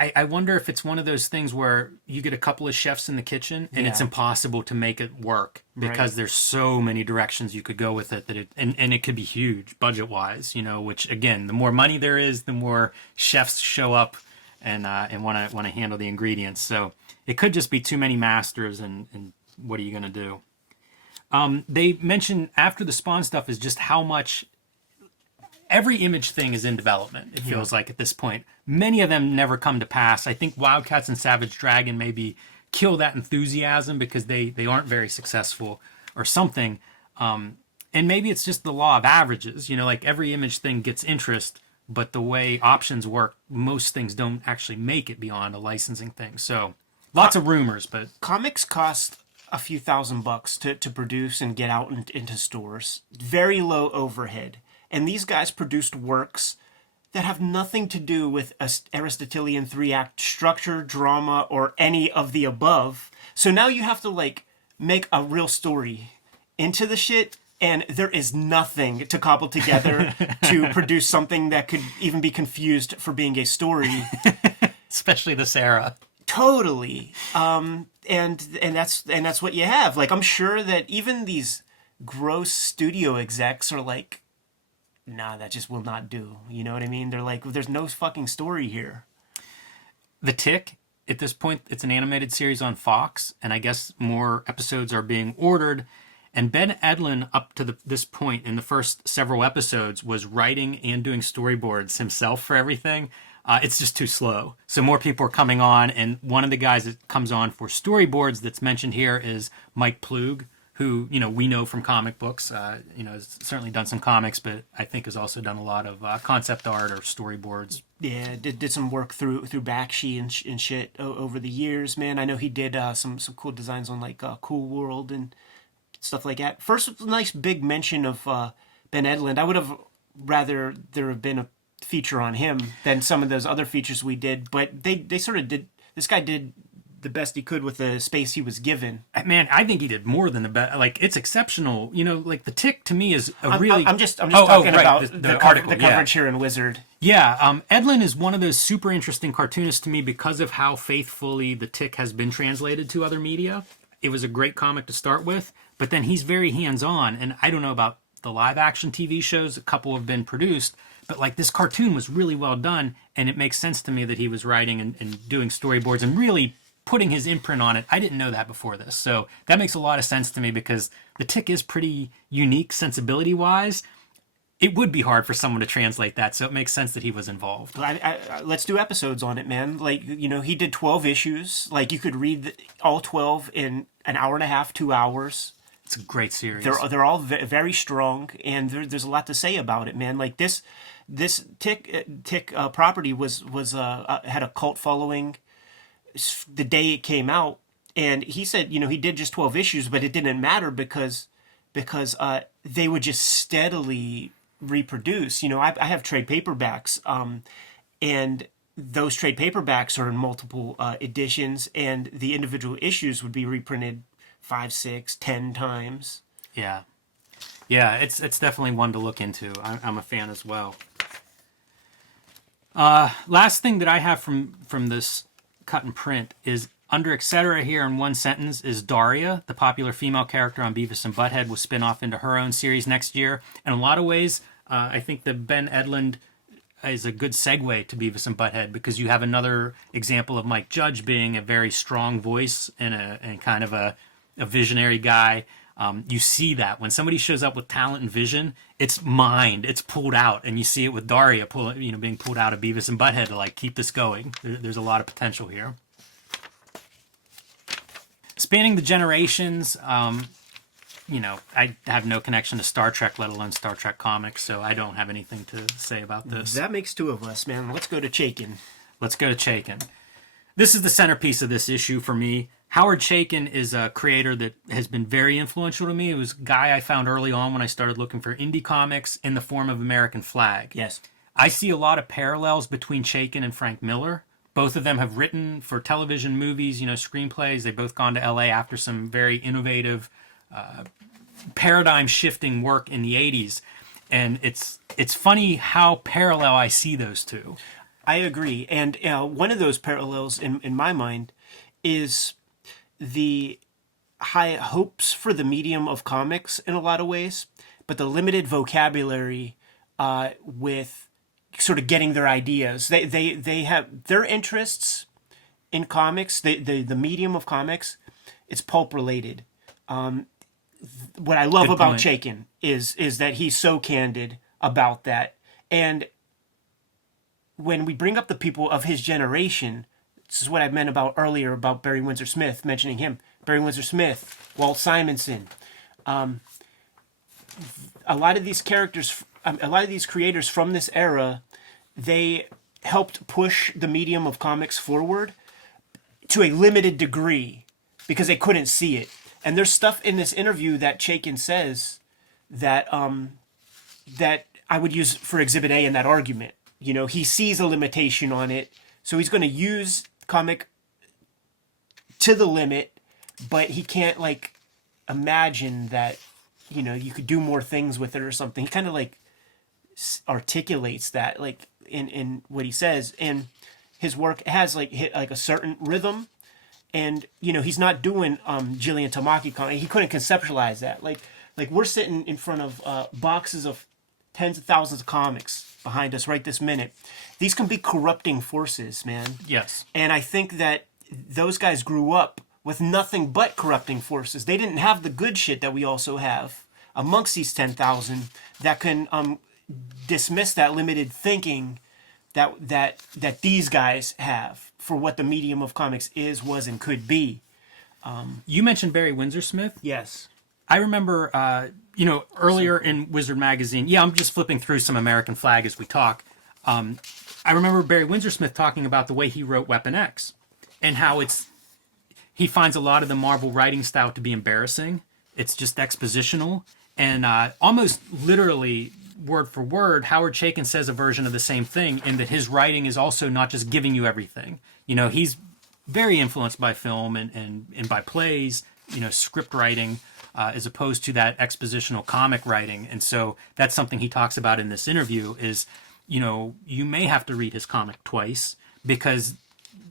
I wonder if it's one of those things where you get a couple of chefs in the kitchen and it's Yeah. impossible to make it work because there's so many directions you could go with it and it could be huge budget wise, which again, the more money there is, the more chefs show up and want to handle the ingredients. So it could just be too many masters and what are you going to do? They mentioned after the Spawn stuff is just how much every Image thing is in development, it feels like at this point. Many of them never come to pass. I think Wildcats and Savage Dragon maybe kill that enthusiasm because they aren't very successful or something. And maybe it's just the law of averages. Like every Image thing gets interest, but the way options work, most things don't actually make it beyond a licensing thing. So lots of rumors, but Comics cost a few $1,000 to produce and get out into stores. Very low overhead. And these guys produced works that have nothing to do with Aristotelian 3-act structure, drama, or any of the above. So now you have to, like, make a real story into the shit, and there is nothing to cobble together to produce something that could even be confused for being a story. especially the Sarah. Totally. And that's what you have. Like, I'm sure that even these gross studio execs are like, nah, that just will not do. You know what I mean? They're like, there's no fucking story here. The Tick, at this point, it's an animated series on Fox, and I guess more episodes are being ordered. And Ben Edlund, up to this point in the first several episodes, was writing and doing storyboards himself for everything. It's just too slow. So more people are coming on, and one of the guys that comes on for storyboards that's mentioned here is Mike Ploog, who, we know from comic books, has certainly done some comics, but I think has also done a lot of concept art or storyboards. Yeah, did some work through Bakshi and shit over the years, man. I know he did some cool designs on like Cool World and stuff like that. First, nice big mention of Ben Edlund. I would have rather there have been a feature on him than some of those other features we did, but they sort of did. This guy did the best he could with the space he was given. Man, I think he did more than the best. Like, it's exceptional. Like the Tick to me is a really. I'm just talking right. about the article, the coverage here in Wizard. Yeah, Edlund is one of those super interesting cartoonists to me because of how faithfully the Tick has been translated to other media. It was a great comic to start with, but then he's very hands-on, and I don't know about the live-action TV shows. A couple have been produced, but like this cartoon was really well done, and it makes sense to me that he was writing and doing storyboards and really putting his imprint on it. I didn't know that before this, so that makes a lot of sense to me because the Tick is pretty unique sensibility-wise. It would be hard for someone to translate that, so it makes sense that he was involved. Let's do episodes on it, man. Like, he did 12 issues. Like, you could read all 12 in an hour and a half, 2 hours. It's a great series. They're all very strong, and there's a lot to say about it, man. Like this Tick property was had a cult following the day it came out, and he said, he did just 12 issues, but it didn't matter because they would just steadily reproduce. I have trade paperbacks, and those trade paperbacks are in multiple editions, and the individual issues would be reprinted 5, 6, 10 times. Yeah, it's definitely one to look into. I'm a fan as well. Last thing that I have from this cut and print is under etc. here in one sentence is Daria, the popular female character on Beavis and Butthead, will spin off into her own series next year. In a lot of ways, I think that Ben Edlund is a good segue to Beavis and Butthead because you have another example of Mike Judge being a very strong voice and kind of a visionary guy. You see that when somebody shows up with talent and vision, it's mined, it's pulled out, and you see it with Daria being pulled out of Beavis and Butthead to like keep this going. There's a lot of potential here. Spanning the generations, I have no connection to Star Trek, let alone Star Trek comics, so I don't have anything to say about this. That makes two of us, man. Let's go to Chaykin. This is the centerpiece of this issue for me. Howard Chaykin is a creator that has been very influential to me. It was a guy I found early on when I started looking for indie comics in the form of American Flagg. Yes. I see a lot of parallels between Chaykin and Frank Miller. Both of them have written for television, movies, screenplays. They've both gone to LA after some very innovative, paradigm-shifting work in the 80s. And it's funny how parallel I see those two. I agree. And one of those parallels in my mind is the high hopes for the medium of comics in a lot of ways, but the limited vocabulary with sort of getting their ideas. They have their interests in comics, the medium of comics, it's pulp related. What I love about Chaykin is that he's so candid about that. And when we bring up the people of his generation, this is what I meant about earlier about Barry Windsor Smith, mentioning him. Barry Windsor Smith, Walt Simonson. A lot of these characters, a lot of these creators from this era, they helped push the medium of comics forward to a limited degree because they couldn't see it. And there's stuff in this interview that Chaykin says that that I would use for Exhibit A in that argument. He sees a limitation on it, so he's going to use comic to the limit, but he can't imagine that you could do more things with it or something. He kind of articulates that in what he says, and his work has hit a certain rhythm, and he's not doing Gillian Tamaki comic. He couldn't conceptualize that. We're sitting in front of boxes of tens of thousands of comics behind us right this minute. These can be corrupting forces, man. Yes. And I think that those guys grew up with nothing but corrupting forces. They didn't have the good shit that we also have amongst these 10,000 that can dismiss that limited thinking that these guys have for what the medium of comics is, was, and could be. You mentioned Barry Windsor Smith. Yes. I remember, earlier in Wizard magazine. Yeah, I'm just flipping through some American Flagg as we talk. I remember Barry Windsor Smith talking about the way he wrote Weapon X, and how he finds a lot of the Marvel writing style to be embarrassing. It's just expositional, and almost literally word for word, Howard Chaykin says a version of the same thing, in that his writing is also not just giving you everything. He's very influenced by film and by plays, script writing, as opposed to that expositional comic writing. And so that's something he talks about in this interview is, you may have to read his comic twice, because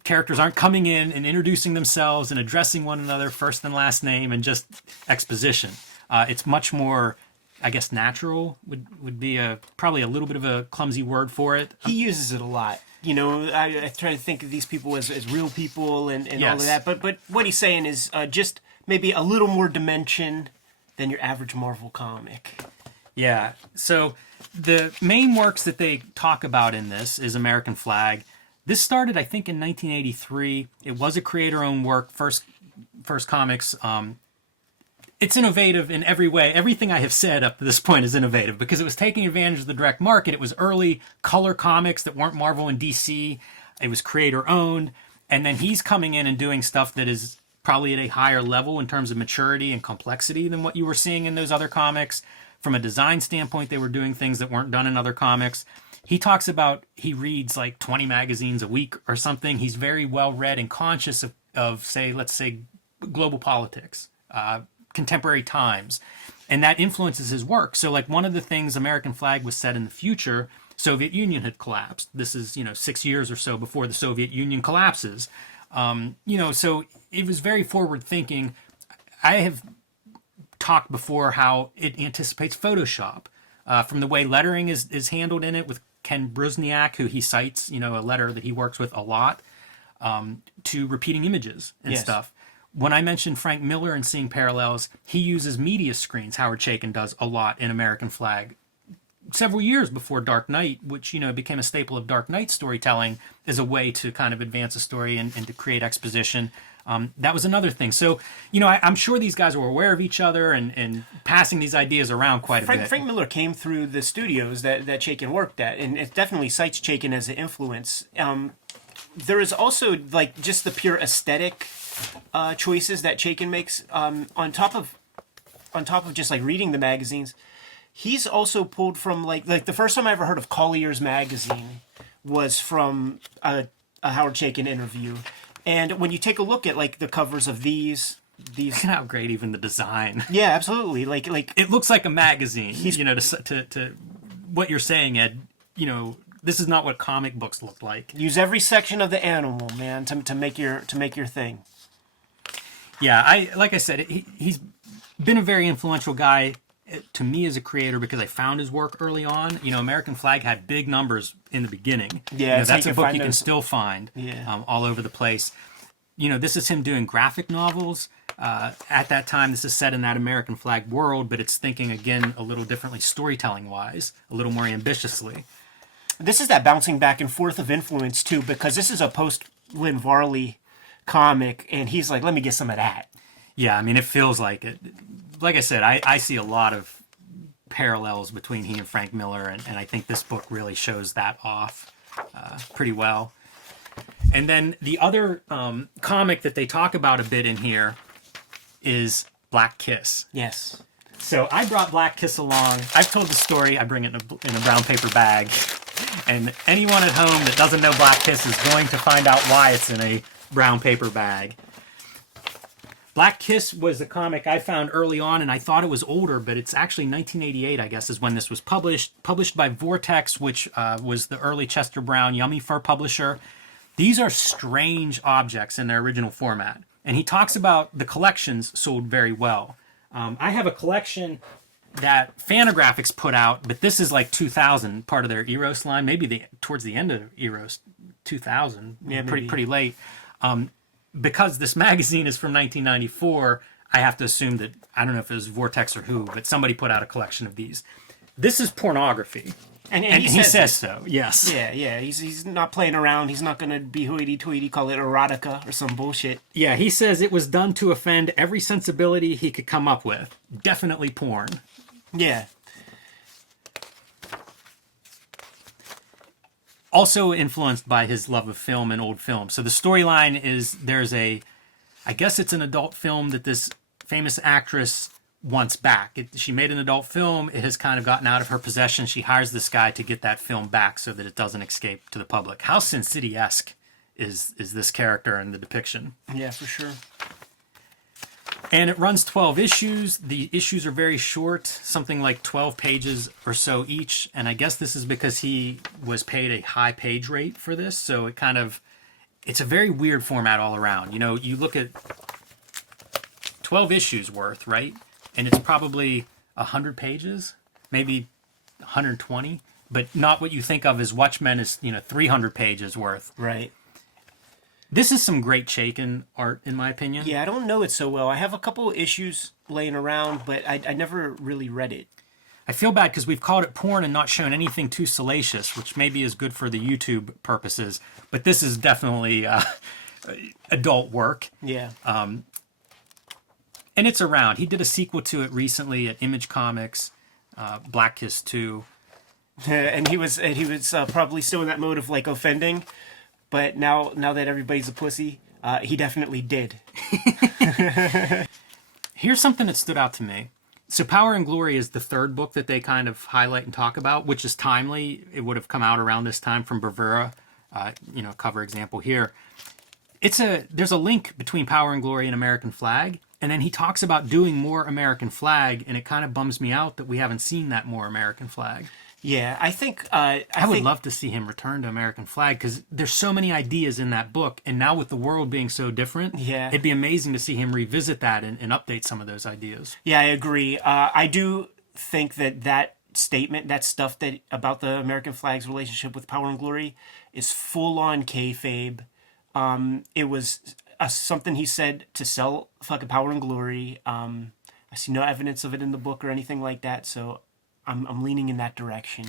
characters aren't coming in and introducing themselves and addressing one another first and last name and just exposition. It's much more, I guess, natural would be probably a little bit of a clumsy word for it. He uses it a lot. I try to think of these people as real people and Yes. all of that. But what he's saying is just maybe a little more dimension than your average Marvel comic. Yeah. So the main works that they talk about in this is American Flagg. This started, I think, in 1983. It was a creator-owned work, first comics. It's innovative in every way. Everything I have said up to this point is innovative because it was taking advantage of the direct market. It was early color comics that weren't Marvel and DC. It was creator-owned. And then he's coming in and doing stuff that is probably at a higher level in terms of maturity and complexity than what you were seeing in those other comics. From a design standpoint, they were doing things that weren't done in other comics. He talks about he reads like 20 magazines a week or something. He's very well read and conscious of say, let's say, global politics, contemporary times, and that influences his work. So like one of the things American Flagg was set in the future, Soviet Union had collapsed. This is 6 years or so before the Soviet Union collapses. So it was very forward thinking. I have talked before how it anticipates Photoshop, from the way lettering is handled in it with Ken Brusniak, who he cites, a letter that he works with a lot, to repeating images and Yes. stuff. When I mentioned Frank Miller and seeing parallels, he uses media screens. Howard Chaykin does a lot in American Flagg. Several years before Dark Knight, which became a staple of Dark Knight storytelling as a way to kind of advance a story and to create exposition. That was another thing. So, I'm sure these guys were aware of each other and passing these ideas around quite a bit. Frank Miller came through the studios that Chaykin worked at, and it definitely cites Chaykin as an influence. There is also like just the pure aesthetic choices that Chaykin makes on top of just like reading the magazines. He's also pulled from like the first time I ever heard of Collier's magazine was from a Howard Chaykin interview. And when you take a look at like the covers of these Look at how great even the design. yeah, absolutely. Like It looks like a magazine. To what you're saying, Ed. This is not what comic books look like. use every section of the animal, man, to make your thing. Yeah, like I said, he's been a very influential guy to me as a creator because I found his work early on. American Flagg had big numbers in the beginning. Yeah, that's a book you can those. still find Yeah. all over the place. This is him doing graphic novels. At that time, this is set in that American Flagg world, but it's thinking, again, a little differently storytelling-wise, a little more ambitiously. This is that bouncing back and forth of influence too, because this is a post-Lynn Varley comic, and he's like, let me get some of that. Yeah, I mean, it feels like it. Like I said, I see a lot of parallels between he and Frank Miller, and I think this book really shows that off pretty well. And then the other comic that they talk about a bit in here is Black Kiss. Yes. So I brought Black Kiss along. I've told the story. I bring it in a brown paper bag. And anyone at home that doesn't know Black Kiss is going to find out why it's in a brown paper bag. Black Kiss was a comic I found early on, and I thought it was older, but it's actually 1988, I guess, is when this was published. Published by Vortex, which was the early Chester Brown Yummy Fur publisher. These are strange objects in their original format. And he talks about the collections sold very well. I have a collection that Fantagraphics put out, but this is like 2000, part of their Eros line, maybe towards the end of Eros 2000, Yeah, pretty late. Because this magazine is from 1994, I have to assume that, I don't know if it was Vortex or who, but somebody put out a collection of these. This is pornography. And he says it. so, yes. Yeah. He's not playing around. He's not going to be hoity-toity, call it erotica or some bullshit. Yeah, he says it was done to offend every sensibility he could come up with. Definitely porn. Yeah. Also influenced by his love of film and old film. So the storyline is I guess it's an adult film that this famous actress wants back. She made an adult film. It has kind of gotten out of her possession. She hires this guy to get that film back so that it doesn't escape to the public. How Sin City-esque is this character and the depiction? Yeah, for sure. And it runs 12 issues. The issues are very short, something like 12 pages or so each. And I guess this is because he was paid a high page rate for this. So it's a very weird format all around. You know, you look at 12 issues worth, right? And it's probably 100 pages, maybe 120, but not what you think of as Watchmen is, 300 pages worth. Right. This is some great Chaykin art, in my opinion. Yeah, I don't know it so well. I have a couple issues laying around, but I never really read it. I feel bad because we've called it porn and not shown anything too salacious, which maybe is good for the YouTube purposes. But this is definitely adult work. Yeah. And it's around. He did a sequel to it recently at Image Comics, Black Kiss 2. And he was probably still in that mode of like offending, but now that everybody's a pussy, he definitely did. Here's something that stood out to me. So Power and Glory is the third book that they kind of highlight and talk about, which is timely. It would have come out around this time from Bravura, cover example here. There's a link between Power and Glory and American Flagg, and then he talks about doing more American Flagg, and it kind of bums me out that we haven't seen that more American Flagg. Yeah, I think I would love to see him return to American Flagg because there's so many ideas in that book, and now with the world being so different, yeah, it'd be amazing to see him revisit that and update some of those ideas. Yeah, I agree. I do think that statement, that stuff that about the American Flagg's relationship with Power and Glory, is full on kayfabe. It was something he said to sell fucking Power and Glory. I see no evidence of it in the book or anything like that, so I'm leaning in that direction.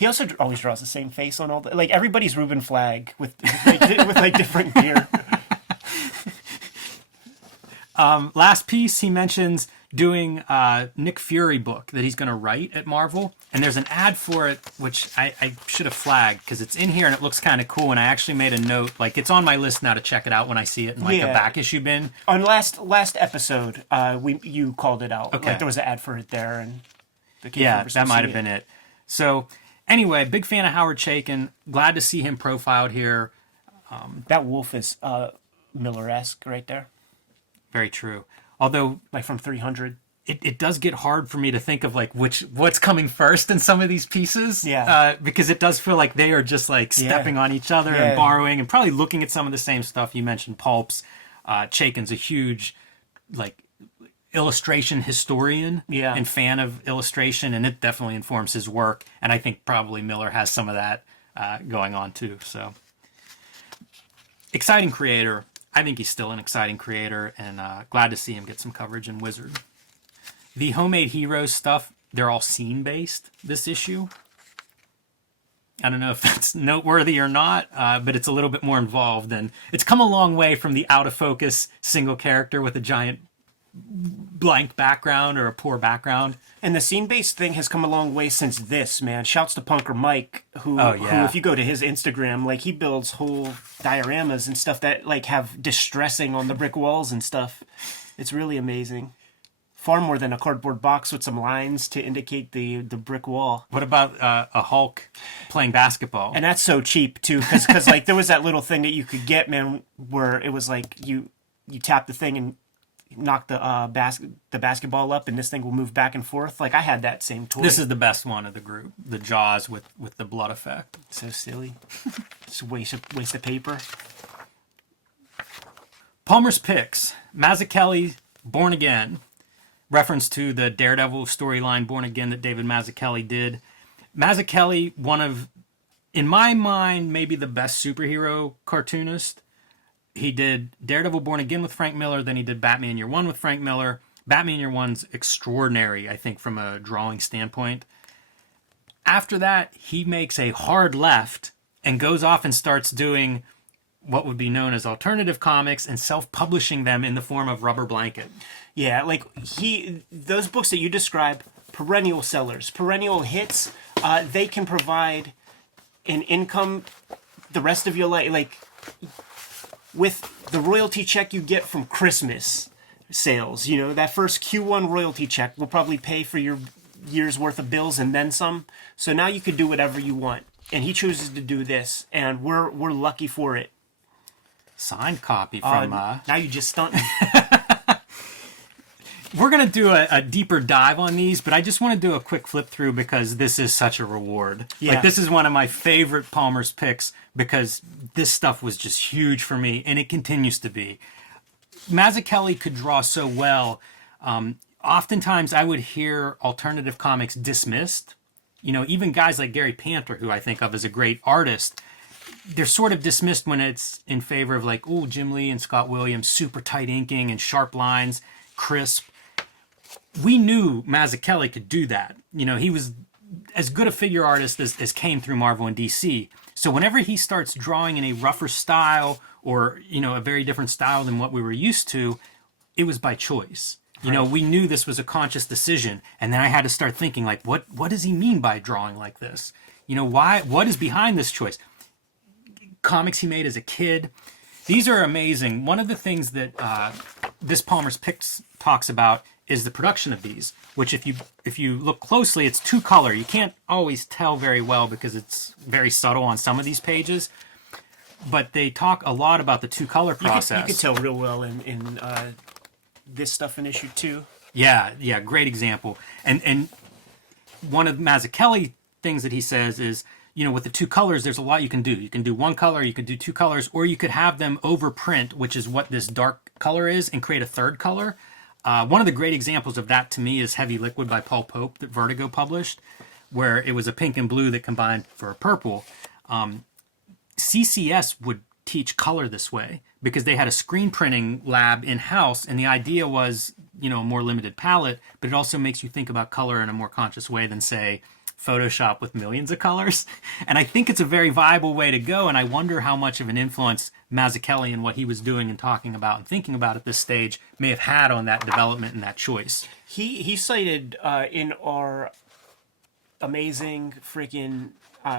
He also always draws the same face on all the, like, everybody's Reuben Flagg with different gear. Last piece, he mentions doing Nick Fury book that he's going to write at Marvel, and there's an ad for it which I should have flagged because it's in here and it looks kind of cool, and I actually made a note, like, it's on my list now to check it out when I see it in a back issue bin. On last episode, you called it out. Okay. Like, there was an ad for it there, and that might have been it. So anyway, big fan of Howard Chaykin. Glad to see him profiled here. That wolf is Miller-esque right there. Very true. Although, like from 300. It does get hard for me to think of like what's coming first in some of these pieces. Yeah. Because it does feel like they are just like stepping on each other and borrowing and probably looking at some of the same stuff. You mentioned pulps. Chaykin's a huge like illustration historian and fan of illustration, and it definitely informs his work. And I think probably Miller has some of that going on too. So exciting creator. I think he's still an exciting creator, and glad to see him get some coverage in Wizard. The Homemade Heroes stuff, they're all scene-based this issue. I don't know if that's noteworthy or not, but it's a little bit more involved, and it's come a long way from the out-of-focus single character with a giant blank background or a poor background. And the scene-based thing has come a long way since this, man. Shouts to Punker Mike, who if you go to his Instagram, like, he builds whole dioramas and stuff that like have distressing on the brick walls and stuff. It's really amazing. Far more than a cardboard box with some lines to indicate the brick wall. What about a Hulk playing basketball? And that's so cheap too, because like there was that little thing that you could get, man, where it was like you tap the thing and knock the basketball up, and this thing will move back and forth. Like, I had that same toy. This is the best one of the group, the Jaws with the blood effect. So silly. It's a waste of paper. Palmer's Picks. Mazzecchelli, Born Again. Reference to the Daredevil storyline, Born Again, that David Mazzecchelli did. Mazzecchelli, one of, in my mind, maybe the best superhero cartoonist. He did Daredevil Born Again with Frank Miller, then he did Batman Year One with Frank Miller. Batman Year One's extraordinary, I think, from a drawing standpoint. After that, he makes a hard left and goes off and starts doing what would be known as alternative comics and self-publishing them in the form of Rubber Blanket. Yeah, like those books that you describe, perennial sellers, perennial hits, they can provide an income the rest of your life. Like with the royalty check you get from Christmas sales, you know, that first Q1 royalty check will probably pay for your year's worth of bills and then some. So now you could do whatever you want. And he chooses to do this, and we're lucky for it. Signed copy from... Now you just stunt me. We're going to do a deeper dive on these, but I just want to do a quick flip through because this is such a reward. Yeah. Like, this is one of my favorite Palmer's picks because this stuff was just huge for me, and it continues to be. Mazzecchelli could draw so well. Oftentimes, I would hear alternative comics dismissed. You know, even guys like Gary Panther, who I think of as a great artist, they're sort of dismissed when it's in favor of like, oh, Jim Lee and Scott Williams, super tight inking and sharp lines, crisp. We knew Mazzecchelli could do that. You know, he was as good a figure artist as came through Marvel and DC. So whenever he starts drawing in a rougher style or, you know, a very different style than what we were used to, it was by choice. You know, we knew this was a conscious decision. And then I had to start thinking, like, what does he mean by drawing like this? You know, what is behind this choice? Comics he made as a kid. These are amazing. One of the things that this Palmer's Picks talks about is the production of these, which if you look closely, it's two color. You can't always tell very well because it's very subtle on some of these pages. But they talk a lot about the two color process. You could tell real well in this stuff in issue 2. Yeah, great example. And one of Mazzecchelli things that he says is, you know, with the two colors, there's a lot you can do. You can do one color, you could do two colors, or you could have them overprint, which is what this dark color is, and create a third color. One of the great examples of that to me is Heavy Liquid by Paul Pope that Vertigo published, where it was a pink and blue that combined for a purple. CCS would teach color this way because they had a screen printing lab in-house, and the idea was, you know, a more limited palette, but it also makes you think about color in a more conscious way than, say, Photoshop with millions of colors. And I think it's a very viable way to go, and I wonder how much of an influence Mazzecchelli and what he was doing and talking about and thinking about at this stage may have had on that development and that choice. He cited in our amazing freaking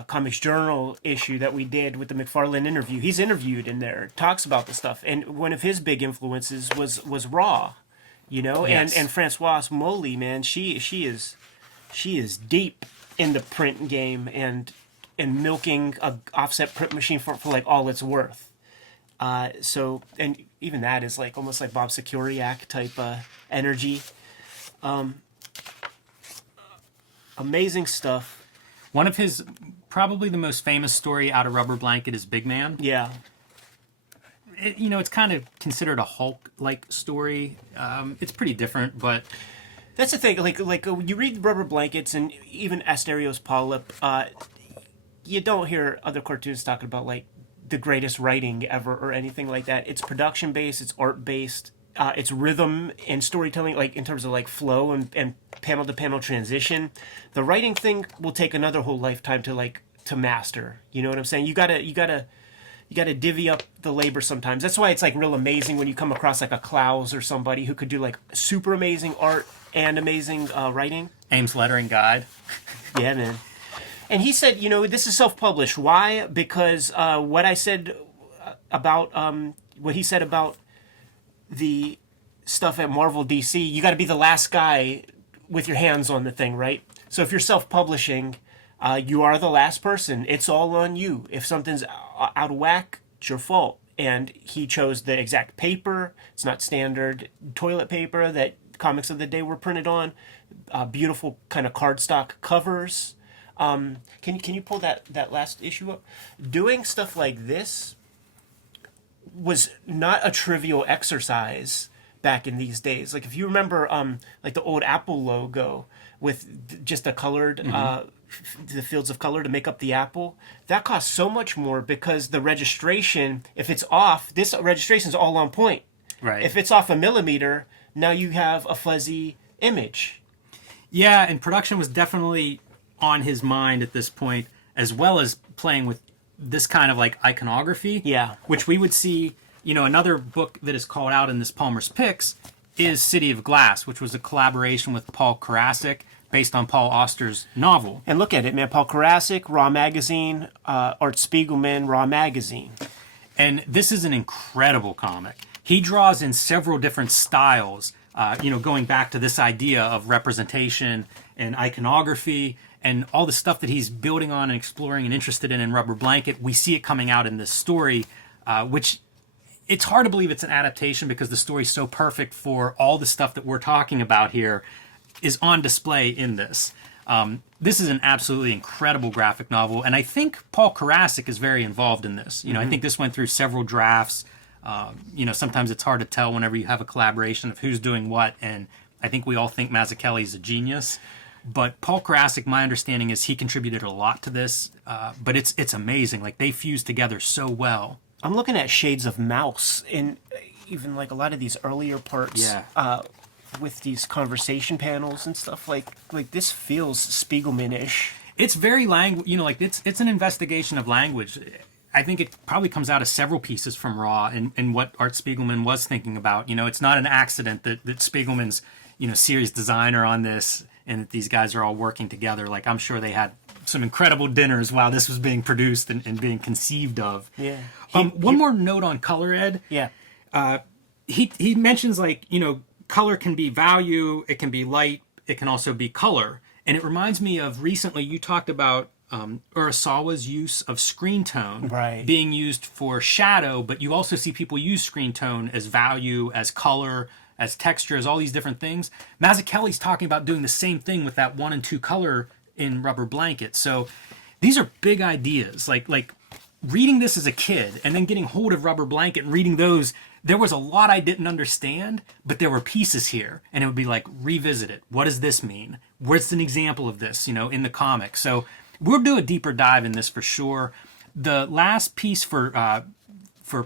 Comics Journal issue that we did with the Mcfarlane interview. He's interviewed in there, talks about the stuff, and one of his big influences was Raw, you know. Yes. And Francoise Molly, man, she is deep in the print game and milking a offset print machine for like all it's worth. So, and even that is like almost like Bob Securiac type energy. Amazing stuff. One of his, probably the most famous story out of Rubber Blanket is Big Man. Yeah. You know, it's kind of considered a Hulk-like story. It's pretty different, but... That's the thing. Like you read Rubber Blankets and even Asterios Polyp, you don't hear other cartoons talking about like the greatest writing ever or anything like that. It's production based. It's art based. It's rhythm and storytelling, like in terms of like flow and panel to panel transition. The writing thing will take another whole lifetime to master. You know what I'm saying? You gotta divvy up the labor sometimes. That's why it's like real amazing when you come across like a Klaus or somebody who could do like super amazing art and amazing writing. Ames Lettering Guide. Yeah, man. And he said, you know, this is self-published. Why? Because what I said about what he said about the stuff at Marvel DC, you got to be the last guy with your hands on the thing, right? So if you're self-publishing, you are the last person. It's all on you. If something's out of whack, it's your fault. And he chose the exact paper. It's not standard toilet paper that comics of the day were printed on. Beautiful kind of cardstock covers. Can you pull that last issue up? Doing stuff like this was not a trivial exercise back in these days. Like if you remember, like the old Apple logo with just a colored, the fields of color to make up the apple, that costs so much more because the registration, if it's off, this registration's all on point. Right. If it's off a millimeter, now you have a fuzzy image. Yeah, and production was definitely on his mind at this point, as well as playing with this kind of like iconography. Yeah. Which we would see, another book that is called out in this Palmer's Picks is City of Glass, which was a collaboration with Paul Karasik based on Paul Auster's novel. And look at it, man. Paul Karasik, Raw Magazine, Art Spiegelman, Raw Magazine. And this is an incredible comic. He draws in several different styles, going back to this idea of representation and iconography and all the stuff that he's building on and exploring and interested in Rubber Blanket. We see it coming out in this story, which it's hard to believe it's an adaptation because the story's so perfect for all the stuff that we're talking about here is on display in this. This is an absolutely incredible graphic novel, and I think Paul Karasik is very involved in this. I think this went through several drafts. Sometimes it's hard to tell whenever you have a collaboration of who's doing what, and I think we all think Mazzecchelli is a genius. But Paul Karasik, my understanding is he contributed a lot to this, but it's amazing. Like, they fuse together so well. I'm looking at shades of Mouse in even like a lot of these earlier parts. Yeah. With these conversation panels and stuff, like this feels Spiegelman-ish. It's very it's an investigation of language. I think it probably comes out of several pieces from Raw and what Art Spiegelman was thinking about. It's not an accident that Spiegelman's, series designer on this and that these guys are all working together. Like, I'm sure they had some incredible dinners while this was being produced and being conceived of. Yeah. One more note on color, Ed. Yeah. He mentions, color can be value, it can be light, it can also be color. And it reminds me of recently you talked about Urasawa's use of screen tone being used for shadow, but you also see people use screen tone as value, as color, as texture, as all these different things. Mazzecchelli's talking about doing the same thing with that 1 and 2 color in Rubber Blanket. So these are big ideas. Like reading this as a kid and then getting hold of Rubber Blanket and reading those, there was a lot I didn't understand, but there were pieces here, and it would be like, revisit it. What does this mean? Where's an example of this, in the comic? So we'll do a deeper dive in this for sure. The last piece for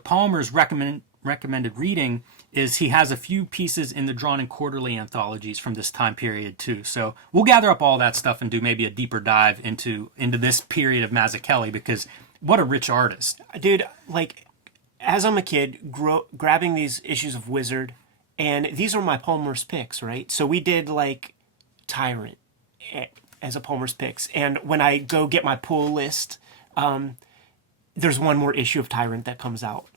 Palmer's recommended reading is he has a few pieces in the Drawn and Quarterly anthologies from this time period too. So we'll gather up all that stuff and do maybe a deeper dive into this period of Mazzecchelli, because what a rich artist. Dude, as I'm a kid, grabbing these issues of Wizard, and these are my Palmer's Picks, right? So we did, Tyrant as a Palmer's Picks. And when I go get my pull list, there's one more issue of Tyrant that comes out.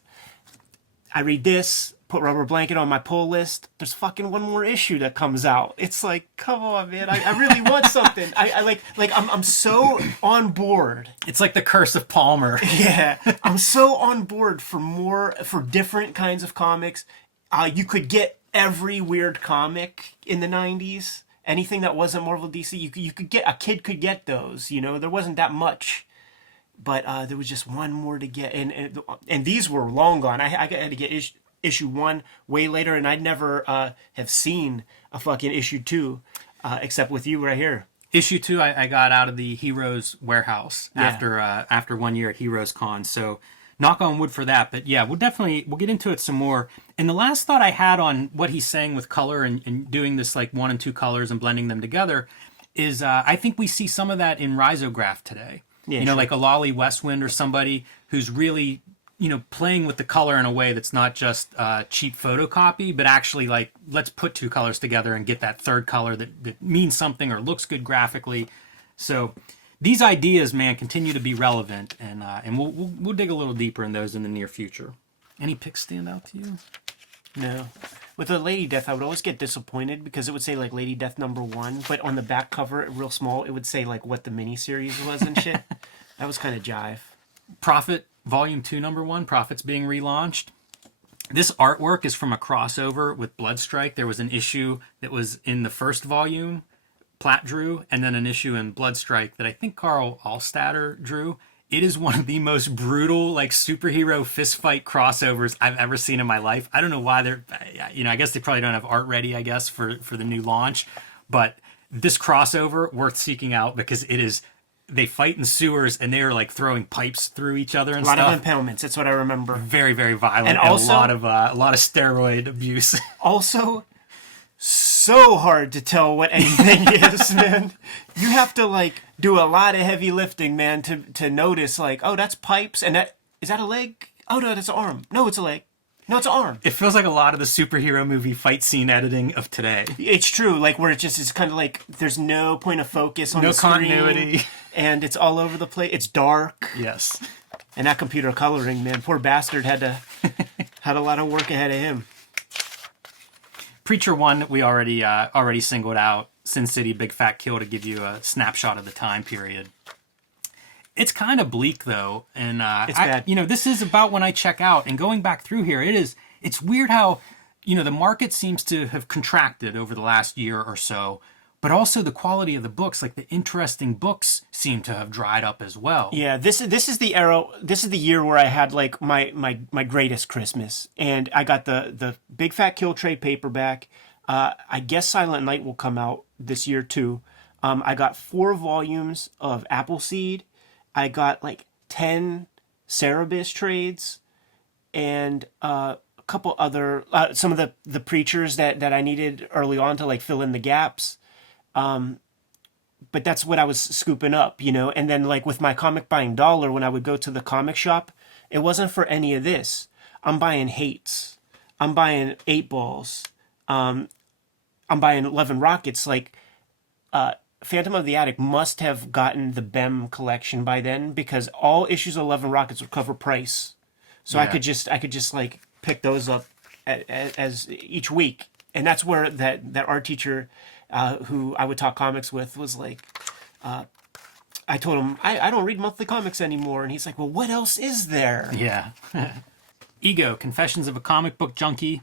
I read this, put Rubber Blanket on my pull list. There's fucking one more issue that comes out. It's like, come on, man. I really want something. I'm so on board. It's like the curse of Palmer. Yeah. I'm so on board for different kinds of comics. You could get every weird comic in the 90s. Anything that wasn't Marvel DC, you could get, a kid could get those, there wasn't that much. But there was just one more to get, and these were long gone. I had to get issue 1 way later, and I'd never have seen a fucking issue 2, except with you right here. Issue 2, I got out of the Heroes warehouse after 1 year at Heroes Con, so knock on wood for that. But yeah, we'll get into it some more. And the last thought I had on what he's saying with color and doing this 1 and 2 colors and blending them together is I think we see some of that in Risograph today. Yeah, sure. Like a Lolly Westwind or somebody who's really, playing with the color in a way that's not just cheap photocopy, but actually let's put 2 colors together and get that third color that means something or looks good graphically. So these ideas, man, continue to be relevant, and we'll dig a little deeper in those in the near future. Any picks stand out to you? No. With the Lady Death, I would always get disappointed because it would say Lady Death #1, but on the back cover, real small, it would say what the miniseries was and shit. That was kind of jive. Prophet Volume 2 #1, Prophet's being relaunched. This artwork is from a crossover with Bloodstrike. There was an issue that was in the first volume, Platt drew, and then an issue in Bloodstrike that I think Carl Allstatter drew. It is one of the most brutal, superhero fistfight crossovers I've ever seen in my life. I don't know why they're, I guess they probably don't have art ready, for the new launch. But this crossover, worth seeking out because it is, they fight in sewers and they're throwing pipes through each other and stuff. A lot of impalements, that's what I remember. Very, very violent, and also, a lot of steroid abuse. Also, so hard to tell what anything is, man. You have to like do a lot of heavy lifting, man, to notice like, oh, that's pipes, and is that a leg? Oh no, that's an arm. No, it's a leg. No, it's an arm. It feels like a lot of the superhero movie fight scene editing of today. It's true, like where it just is kind of like there's no point of focus on No the screen, continuity. and it's all over the place. It's dark. Yes. And that computer coloring, man, poor bastard had a lot of work ahead of him. Preacher 1, we already singled out. Sin City, Big Fat Kill, to give you a snapshot of the time period. It's kind of bleak though, and it's bad. This is about when I check out, and going back through here, it's weird how the market seems to have contracted over the last year or so, but also the quality of the books, like the interesting books, seem to have dried up as well. Yeah, this is the era. This is the year where I had like my greatest Christmas, and I got the Big Fat Kill trade paperback. I guess Silent Night will come out this year too. I got 4 volumes of Appleseed. I got like 10 Cerebus trades, and a couple other some of the preachers that I needed early on to like fill in the gaps. But that's what I was scooping up, and then like with my comic buying dollar, when I would go to the comic shop, it wasn't for any of this. I'm buying Hates. I'm buying 8 Balls. I'm buying 11 Rockets. Like, Phantom of the Attic must have gotten the BEM collection by then, because all issues of 11 Rockets would cover price. So yeah. I could just like pick those up as each week. And that's where that art teacher, who I would talk comics with, was like, I told him, I don't read monthly comics anymore. And he's like, well, what else is there? Yeah. Ego, Confessions of a Comic Book Junkie.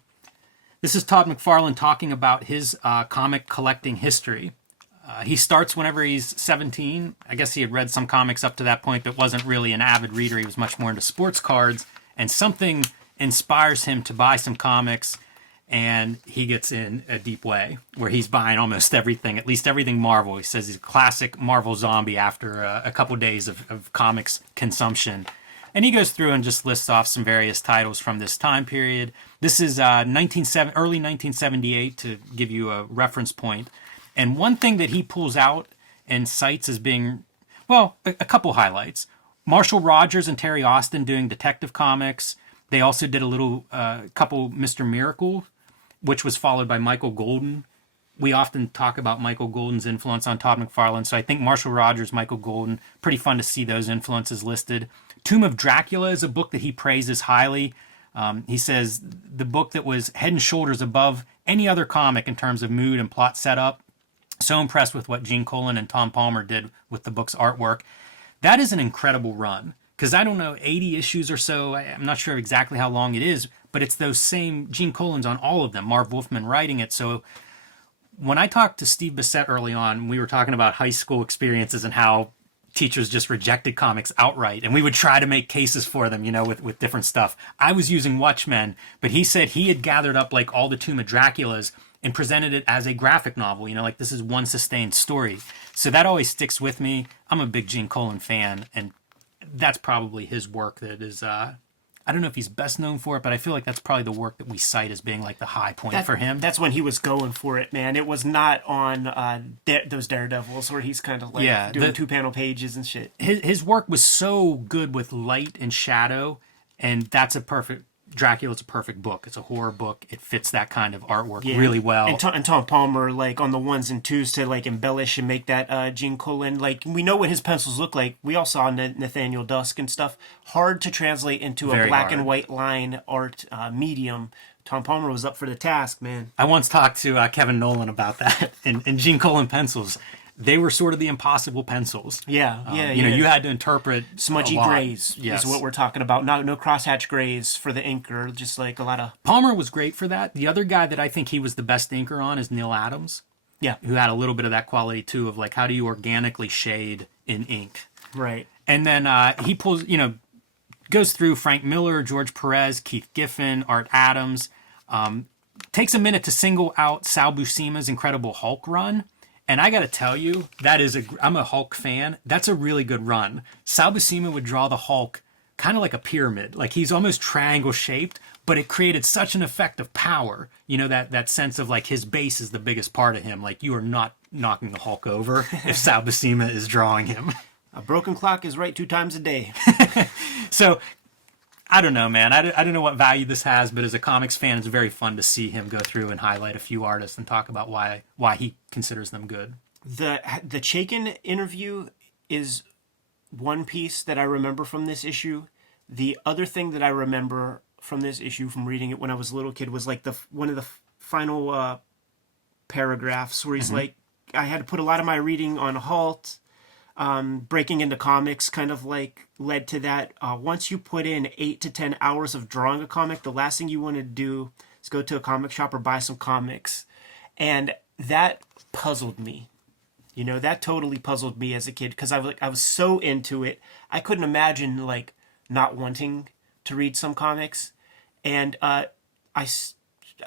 This is Todd Mcfarlane talking about his comic collecting history. He starts whenever he's 17. I guess he had read some comics up to that point, but wasn't really an avid reader. He was much more into sports cards. And something inspires him to buy some comics, and he gets in a deep way where he's buying almost everything, at least everything Marvel. He says he's a classic Marvel zombie after a couple days of comics consumption. And he goes through and just lists off some various titles from this time period. This is early 1978, to give you a reference point. And one thing that he pulls out and cites as being, well, a couple highlights. Marshall Rogers and Terry Austin doing Detective Comics. They also did a little couple Mr. Miracle, which was followed by Michael Golden. We often talk about Michael Golden's influence on Todd McFarlane, so I think Marshall Rogers, Michael Golden, pretty fun to see those influences listed. Tomb of Dracula is a book that he praises highly. He says the book that was head and shoulders above any other comic in terms of mood and plot setup. So impressed with what Gene Colan and Tom Palmer did with the book's artwork. That is an incredible run, because I don't know, 80 issues or so. I'm not sure exactly how long it is, but it's those same Gene Colan's on all of them, Marv Wolfman writing it. So when I talked to Steve Bissette early on, we were talking about high school experiences and how teachers just rejected comics outright, and we would try to make cases for them, with different stuff. I was using Watchmen, but he said he had gathered up like all the Tomb of Draculas and presented it as a graphic novel, like this is one sustained story. So that always sticks with me. I'm a big Gene Colan fan, and that's probably his work that is, I don't know if he's best known for it, but I feel like that's probably the work that we cite as being like the high point for him. That's when he was going for it, man. It was not on those Daredevils where he's kind of like doing 2-panel pages and shit. His work was so good with light and shadow, and Dracula's a perfect book. It's a horror book. It fits that kind of artwork really well. And Tom Palmer, like on the 1s and 2s to like embellish and make that Gene Colan, like we know what his pencils look like. We all saw Nathaniel Dusk and stuff. Hard to translate into a black and white line art medium. Tom Palmer was up for the task, man. I once talked to Kevin Nolan about that. And Gene Colan pencils, they were sort of the impossible pencils. Yeah. You had to interpret smudgy grays is what we're talking about. No crosshatch grays for the inker, just like a lot of... Palmer was great for that. The other guy that I think he was the best inker on is Neil Adams. Yeah. Who had a little bit of that quality too, of like, how do you organically shade in ink? Right. And then he pulls, goes through Frank Miller, George Perez, Keith Giffen, Art Adams. Takes a minute to single out Sal Buscema's Incredible Hulk run. And I got to tell you, I'm a Hulk fan. That's a really good run. Sal Buscema would draw the Hulk kind of like a pyramid. Like he's almost triangle shaped, but it created such an effect of power. You know, that sense of like his base is the biggest part of him. Like you are not knocking the Hulk over if Sal Buscema is drawing him. A broken clock is right 2 times a day. So I don't know, man. I don't know what value this has, but as a comics fan, it's very fun to see him go through and highlight a few artists and talk about why he considers them good. The Chaykin interview is one piece that I remember from this issue. The other thing that I remember from this issue, from reading it when I was a little kid, was like one of the final paragraphs where he's like, I had to put a lot of my reading on halt. Breaking into comics kind of like led to that. Once you put in 8 to 10 hours of drawing a comic, the last thing you want to do is go to a comic shop or buy some comics. And that puzzled me. You know, that totally puzzled me as a kid because I was so into it. I couldn't imagine like not wanting to read some comics. And I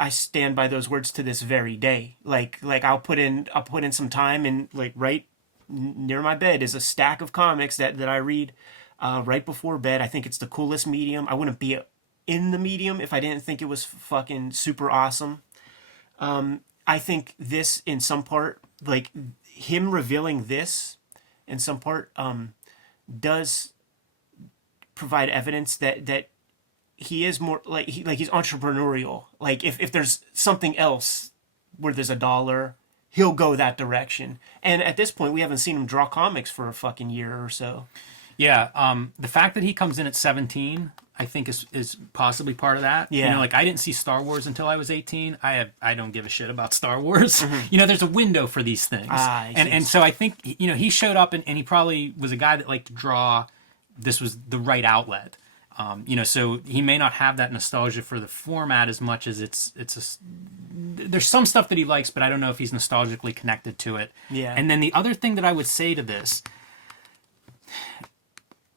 stand by those words to this very day. Like I'll put in some time, and like right near my bed is a stack of comics that I read right before bed. I think it's the coolest medium. I wouldn't be in the medium if I didn't think it was fucking super awesome. I think this, in some part, like him revealing this in some part, does provide evidence that he is more like he's entrepreneurial. Like if there's something else where there's $1, he'll go that direction. And at this point, we haven't seen him draw comics for a fucking year or so. Yeah, the fact that he comes in at 17, I think is possibly part of that. Yeah. You know, like I didn't see Star Wars until I was 18. I don't give a shit about Star Wars. You know, there's a window for these things. And so I think, you know, he showed up and he probably was a guy that liked to draw. This was the right outlet. You know, so he may not have that nostalgia for the format as much as there's some stuff that he likes, but I don't know if he's nostalgically connected to it. Yeah. And then the other thing that I would say to this,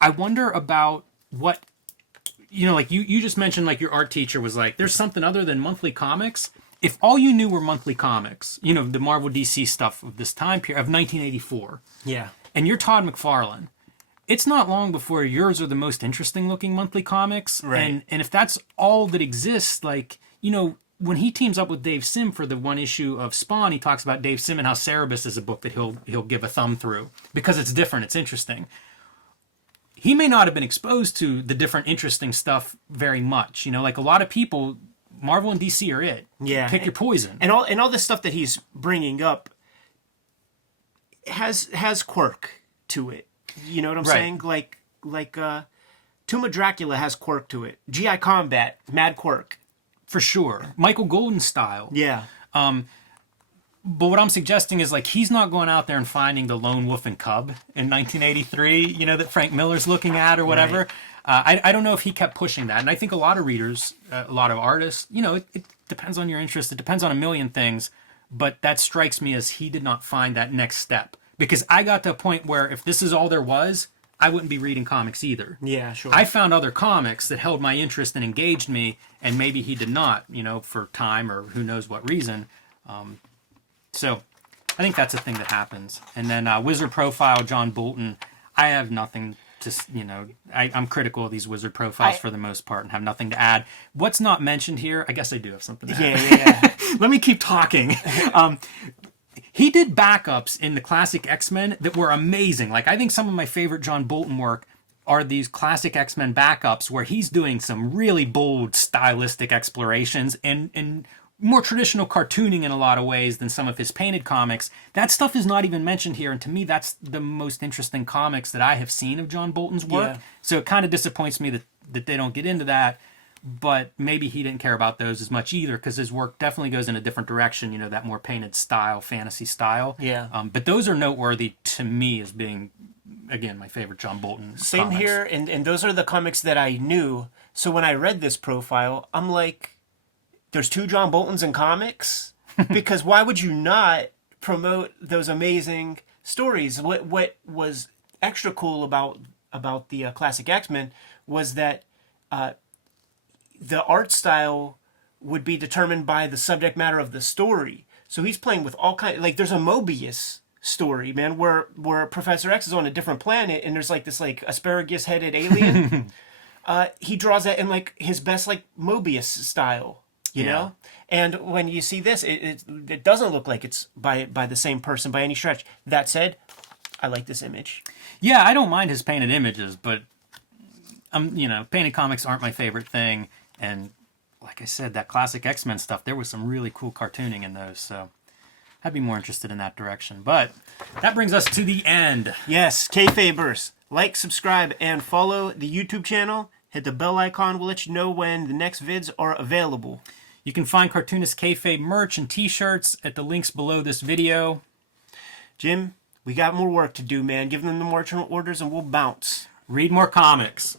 I wonder about what, you know, like you just mentioned, like your art teacher was like, there's something other than monthly comics. If all you knew were monthly comics, you know, the Marvel DC stuff of this time period, of 1984. Yeah. And you're Todd McFarlane. It's not long before yours are the most interesting looking monthly comics. Right. And if that's all that exists, like, you know, when he teams up with Dave Sim for the one issue of Spawn, he talks about Dave Sim and how Cerebus is a book that he'll give a thumb through because it's different, it's interesting. He may not have been exposed to the different interesting stuff very much. You know, like a lot of people, Marvel and DC are it. Yeah. Pick your poison. And all this stuff that he's bringing up has quirk to it. You know what I'm saying? Like Tomb of Dracula has quirk to it. GI Combat, mad quirk. For sure. Michael Golden style. Yeah. But what I'm suggesting is like he's not going out there and finding the lone wolf and cub in 1983, you know, that Frank Miller's looking at or whatever. Right. I don't know if he kept pushing that. And I think a lot of readers, a lot of artists, you know, it depends on your interest. It depends on a million things. But that strikes me as he did not find that next step. Because I got to a point where if this is all there was, I wouldn't be reading comics either. Yeah, sure. I found other comics that held my interest and engaged me, and maybe he did not, you know, for time or who knows what reason. So I think that's a thing that happens. And then Wizard Profile, John Bolton, I have nothing to, you know, I'm critical of these Wizard Profiles for the most part and have nothing to add. What's not mentioned here, I guess I do have something to add. Yeah. Let me keep talking. He did backups in the classic X-Men that were amazing. Like, I think some of my favorite John Bolton work are these classic X-Men backups where he's doing some really bold stylistic explorations and more traditional cartooning in a lot of ways than some of his painted comics. That stuff is not even mentioned here, and to me, that's the most interesting comics that I have seen of John Bolton's work. Yeah. So it kind of disappoints me that they don't get into that. But maybe he didn't care about those as much either, because his work definitely goes in a different direction, you know, that more painted style, fantasy style. Yeah. But those are noteworthy to me as being, again, my favorite John Bolton Same comics. here, and those are the comics that I knew. So when I read this profile, I'm like, there's 2 John Boltons in comics? Because why would you not promote those amazing stories? What was extra cool about the classic X-Men was that the art style would be determined by the subject matter of the story. So he's playing with all kinds, like there's a Mobius story, man, where Professor X is on a different planet and there's like this like asparagus-headed alien. he draws that in like his best like Mobius style, you Yeah. know. And when you see this, it doesn't look like it's by the same person by any stretch. That said, I like this image. Yeah, I don't mind his painted images, but painted comics aren't my favorite thing. And like I said, that classic X-Men stuff, there was some really cool cartooning in those. So I'd be more interested in that direction. But that brings us to the end. Yes, Kayfabers, like, subscribe, and follow the YouTube channel. Hit the bell icon. We'll let you know when the next vids are available. You can find Cartoonist Kayfabe merch and t-shirts at the links below this video. Jim, we got more work to do, man. Give them the marching orders and we'll bounce. Read more comics.